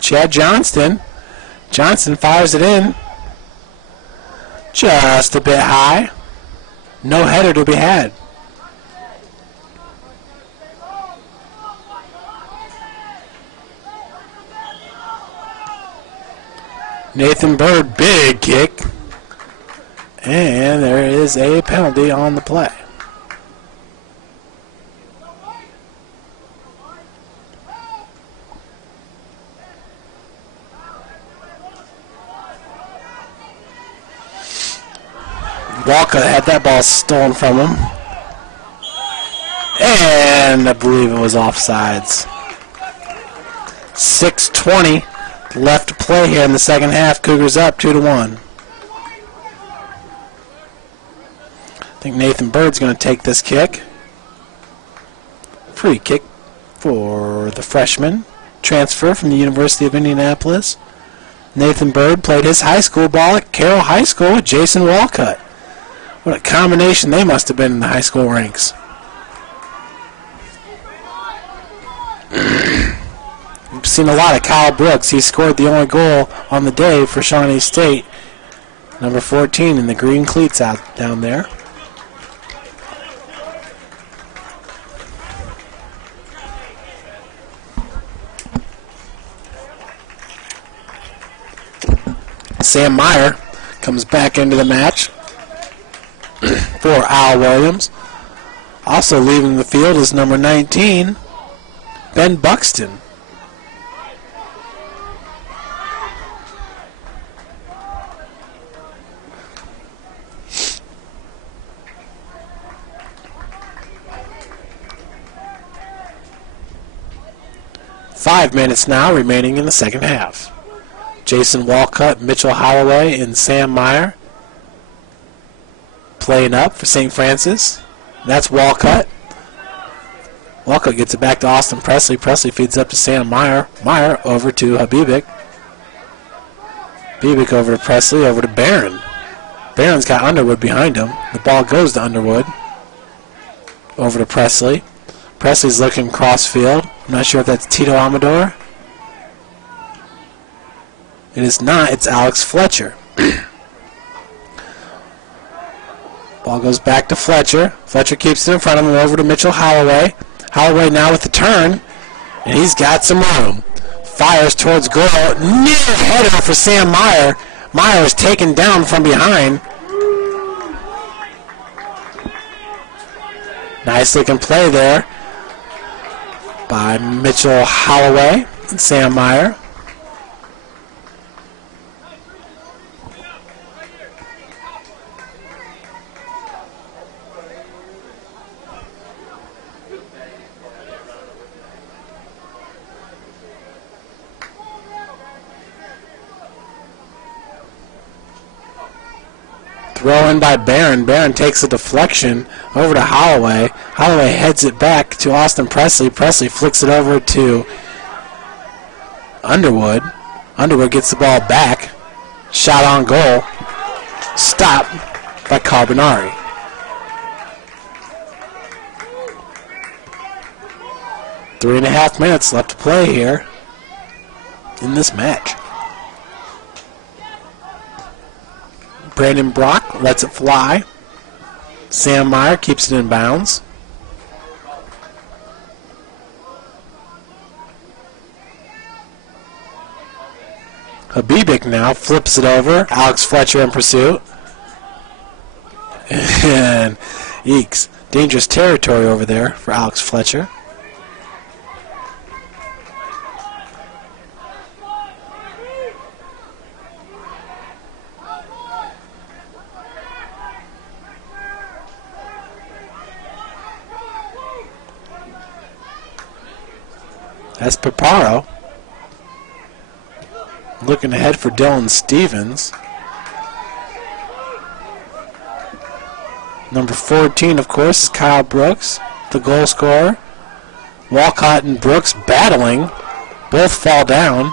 Chad Johnston. Johnston fires it in. Just a bit high. No header to be had. Nathan Bird, big kick. And there is a penalty on the play. Walker had that ball stolen from him. And I believe it was offsides. 6:20 left to play here in the second half. Cougars up 2-1. I think Nathan Bird's going to take this kick. Free kick for the freshman. Transfer from the University of Indianapolis. Nathan Bird played his high school ball at Carroll High School with Jason Walcott. What a combination they must have been in the high school ranks. We've seen a lot of Kyle Brooks. He scored the only goal on the day for Shawnee State. Number 14 in the green cleats out down there. Sam Meyer comes back into the match for Al Williams. Also leaving the field is number 19, Ben Buxton. 5 minutes now remaining in the second half. Jason Walcott, Mitchell Holloway, and Sam Meyer playing up for St. Francis. That's Walcott. Walcott gets it back to Austin Presley. Presley feeds up to Sam Meyer. Meyer over to Habibik. Habibik over to Presley, over to Barron. Barron's got Underwood behind him. The ball goes to Underwood. Over to Presley. Presley's looking cross-field. I'm not sure if that's Tito Amador. It is not. It's Alex Fletcher. Ball goes back to Fletcher. Fletcher keeps it in front of him, over to Mitchell Holloway. Holloway now with the turn, and he's got some room. Fires towards goal. Near header for Sam Meyer. Meyer is taken down from behind. Nice looking play there by Mitchell Holloway and Sam Meyer. Throw in by Barron. Barron takes a deflection over to Holloway. Holloway heads it back to Austin Presley. Presley flicks it over to Underwood. Underwood gets the ball back. Shot on goal. Stopped by Carbonari. Three and a half minutes left to play here in this match. Brandon Brock lets it fly. Sam Meyer keeps it in bounds. Habibik now flips it over. Alex Fletcher in pursuit. And eeks. Dangerous territory over there for Alex Fletcher. That's Paparo. Looking ahead for Dylan Stevens. Number 14, of course, is Kyle Brooks, the goal scorer. Walcott and Brooks battling. Both fall down.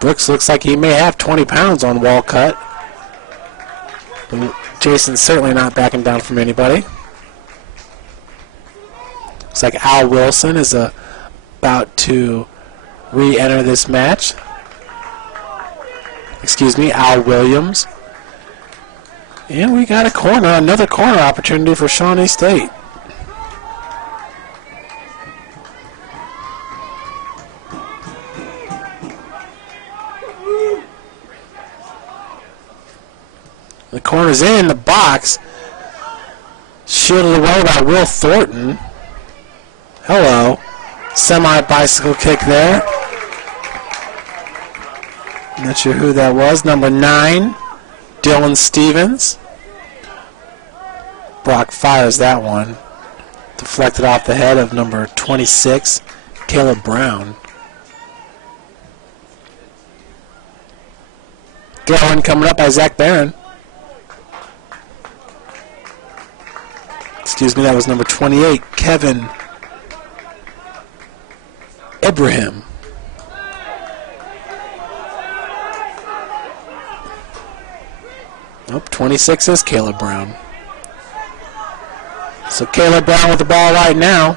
Brooks looks like he may have 20 pounds on Walcott. But Jason's certainly not backing down from anybody. Looks like Al Wilson is about to re-enter this match. Excuse me, Al Williams. And we got a corner, another corner opportunity for Shawnee State. The corner's in the box. Shielded away by Will Thornton. Hello. Semi-bicycle kick there. Not sure who that was. Number 9, Dylan Stevens. Brock fires that one. Deflected off the head of number 26, Caleb Brown. Throw-in coming up by Zach Barron. Excuse me, that was number 28, Kevin Ibrahim. Nope, 26 is Caleb Brown. So Caleb Brown with the ball right now.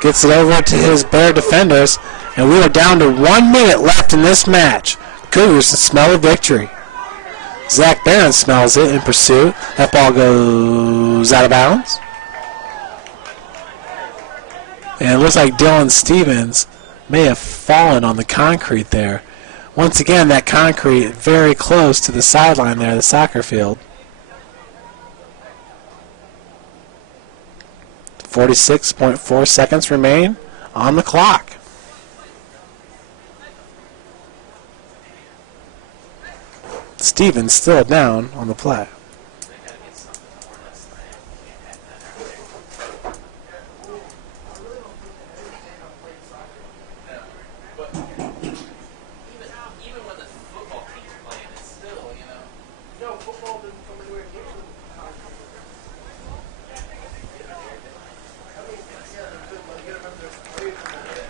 Gets it over to his Bear defenders. And we are down to 1 minute left in this match. Cougars smell a victory. Zach Barron smells it in pursuit. That ball goes out of bounds. And it looks like Dylan Stevens may have fallen on the concrete there. Once again, that concrete very close to the sideline there, the soccer field. 46.4 seconds remain on the clock. Stevens still down on the play.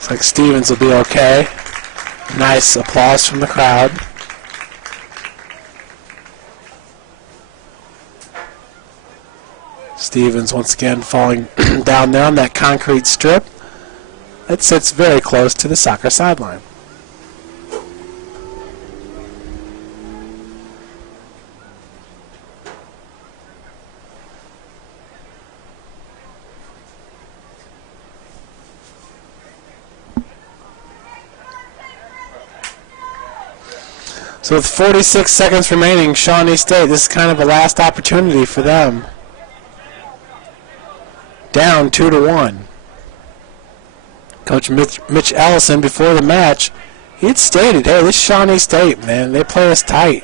Looks like Stevens will be okay. Nice applause from the crowd. Stevens once again falling down there on that concrete strip. It sits very close to the soccer sideline. So with 46 seconds remaining, Shawnee State, this is kind of a last opportunity for them. Down 2-1. Coach Mitch Ellison, before the match, he had stated, hey, this Shawnee State, man, they play us tight.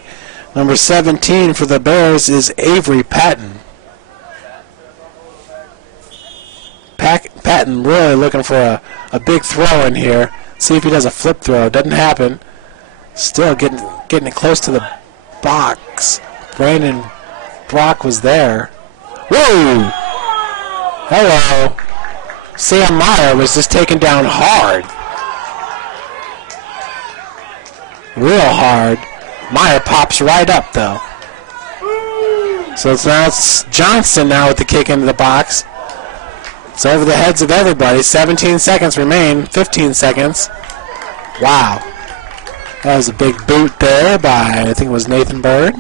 Number 17 for the Bears is Avery Patton. Patton really looking for a big throw in here. See if he does a flip throw. Doesn't happen. Still getting it close to the box. Brandon Brock was there. Whoa! Hello. Sam Meyer was just taken down hard. Real hard. Meyer pops right up, though. So it's Johnston now with the kick into the box. It's over the heads of everybody. 17 seconds remain. 15 seconds. Wow. That was a big boot there by, I think it was Nathan Bird.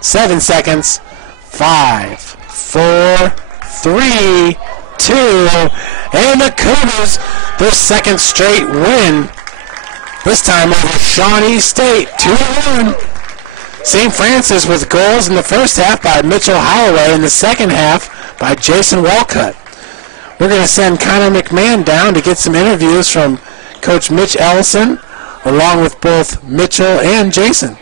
7 seconds. 5, 4, 3, 2, and the Cougars, their second straight win. This time over Shawnee State, 2-1. St. Francis with goals in the first half by Mitchell Holloway, in the second half by Jason Walcott. We're going to send Connor McMahon down to get some interviews from Coach Mitch Ellison, along with both Mitchell and Jason.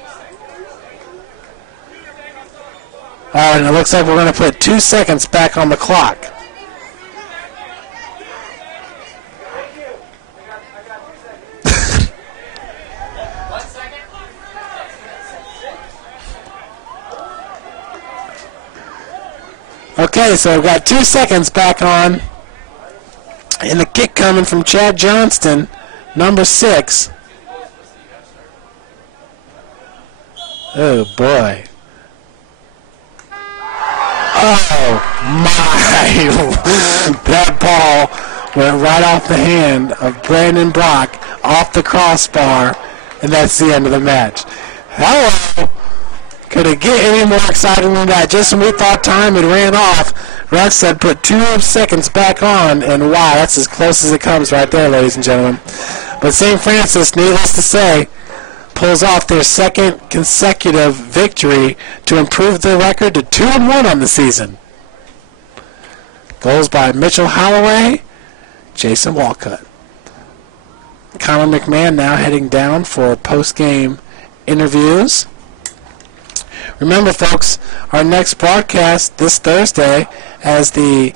All right, and it looks like we're going to put 2 seconds back on the clock. Okay, so we've got 2 seconds back on. And the kick coming from Chad Johnston, number 6. Oh, boy. Oh, my. That ball went right off the hand of Brandon Brock, off the crossbar, and that's the end of the match. Hello. Could it get any more exciting than that? Just when we thought time had ran off, Rex said put 2 seconds back on, and wow, that's as close as it comes right there, ladies and gentlemen. But St. Francis, needless to say, pulls off their second consecutive victory to improve their record to 2-1 on the season. Goals by Mitchell Holloway, Jason Walcott. Connor McMahon now heading down for post-game interviews. Remember, folks, our next broadcast this Thursday, as the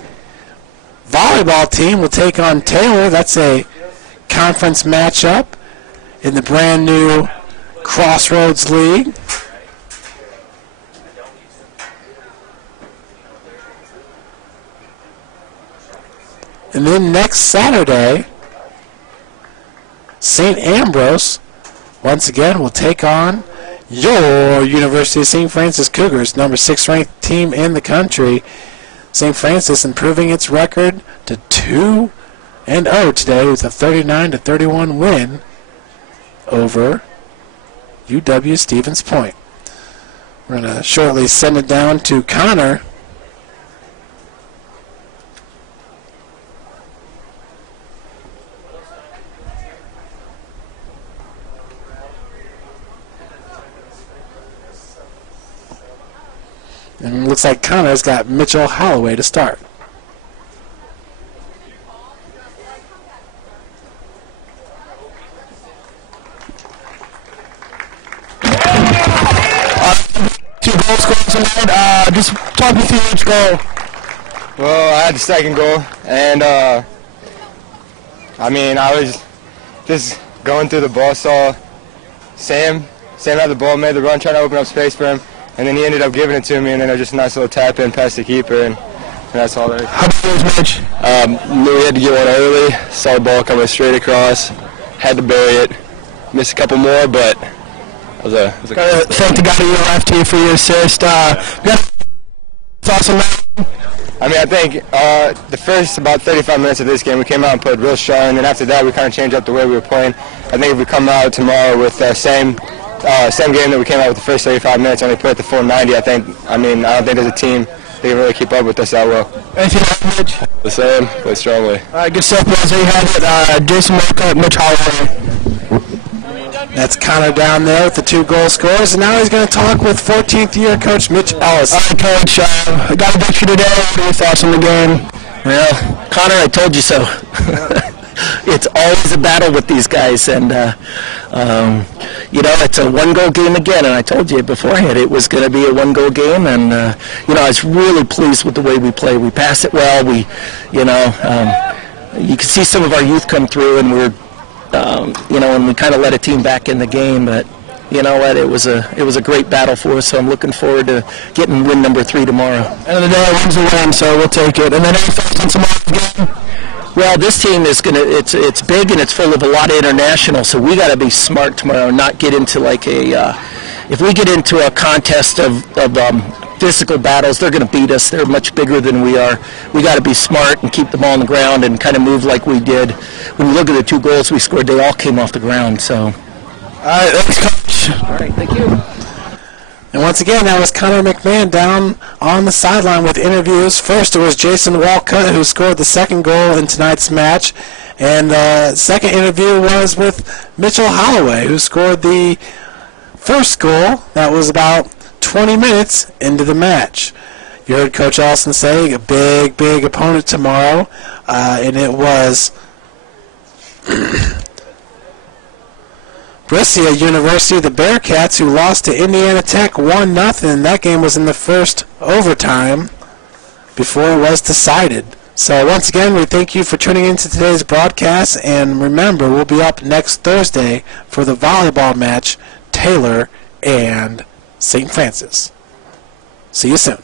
volleyball team will take on Taylor. That's a conference matchup in the brand new Crossroads League. And then next Saturday, St. Ambrose once again will take on your University of St. Francis Cougars, number 6 ranked team in the country. St. Francis improving its record to 2-0 today with a 39-31 win over UW Stevens Point. We're going to shortly send it down to Connor. And it looks like Connor's got Mitchell Holloway to start. Two goals scored tonight. Just talk me through each goal. Well, I had the second goal, and I was just going through the ball, saw Sam had the ball, made the run, trying to open up space for him, and then he ended up giving it to me, and then just a nice little tap in past the keeper, and and that's all there. How about yours, Mitch? Knew we had to get one early. Saw the ball coming straight across. Had to bury it. Missed a couple more, but it was a Thank the guy to your left here for your assist. Thoughts on that? I mean, I think the first about 35 minutes of this game, we came out and played real strong, and then after that, we kind of changed up the way we were playing. I think if we come out tomorrow with the same game that we came out with the first 35 minutes, and we play at the full 90, I don't think there's a team that can really keep up with us that well. Anything else, Mitch? The same, play strongly. All right, good stuff, boys. There you have it. Jason Walcott, Mitch Holloway. That's Connor down there with the 2 goal scorers, and now he's going to talk with 14th-year coach Mitch Ellis. All right, Coach. I got a picture today. What are your thoughts on the game? Well, Connor, I told you so. It's always a battle with these guys, and it's a 1-goal game again. And I told you beforehand it was going to be a 1-goal game, and I was really pleased with the way we play. We pass it well. You can see some of our youth come through, and we're. And we kind of let a team back in the game, but you know what? It was a great battle for us. So I'm looking forward to getting win number 3 tomorrow. End of the day, win's a win, so we'll take it. And then any thoughts on tomorrow's game? Well, this team is it's big and it's full of a lot of international, so we got to be smart tomorrow and not get into like if we get into a contest of physical battles, they're going to beat us. They're much bigger than we are. We got to be smart and keep the ball on the ground and kind of move like we did. When you look at the 2 goals we scored, they all came off the ground. So, all right, thanks, Coach. All right, thank you. And once again, that was Connor McMahon down on the sideline with interviews. First, it was Jason Walcott who scored the 2nd goal in tonight's match. And the second interview was with Mitchell Holloway, who scored the 1st goal. That was about 20 minutes into the match. You heard Coach Ellison say a big opponent tomorrow, and it was Brescia University, the Bearcats, who lost to Indiana Tech 1-0. That game was in the first overtime before it was decided. So once again, we thank you for tuning into today's broadcast, and remember, we'll be up next Thursday for the volleyball match, Taylor and St. Francis. See you soon.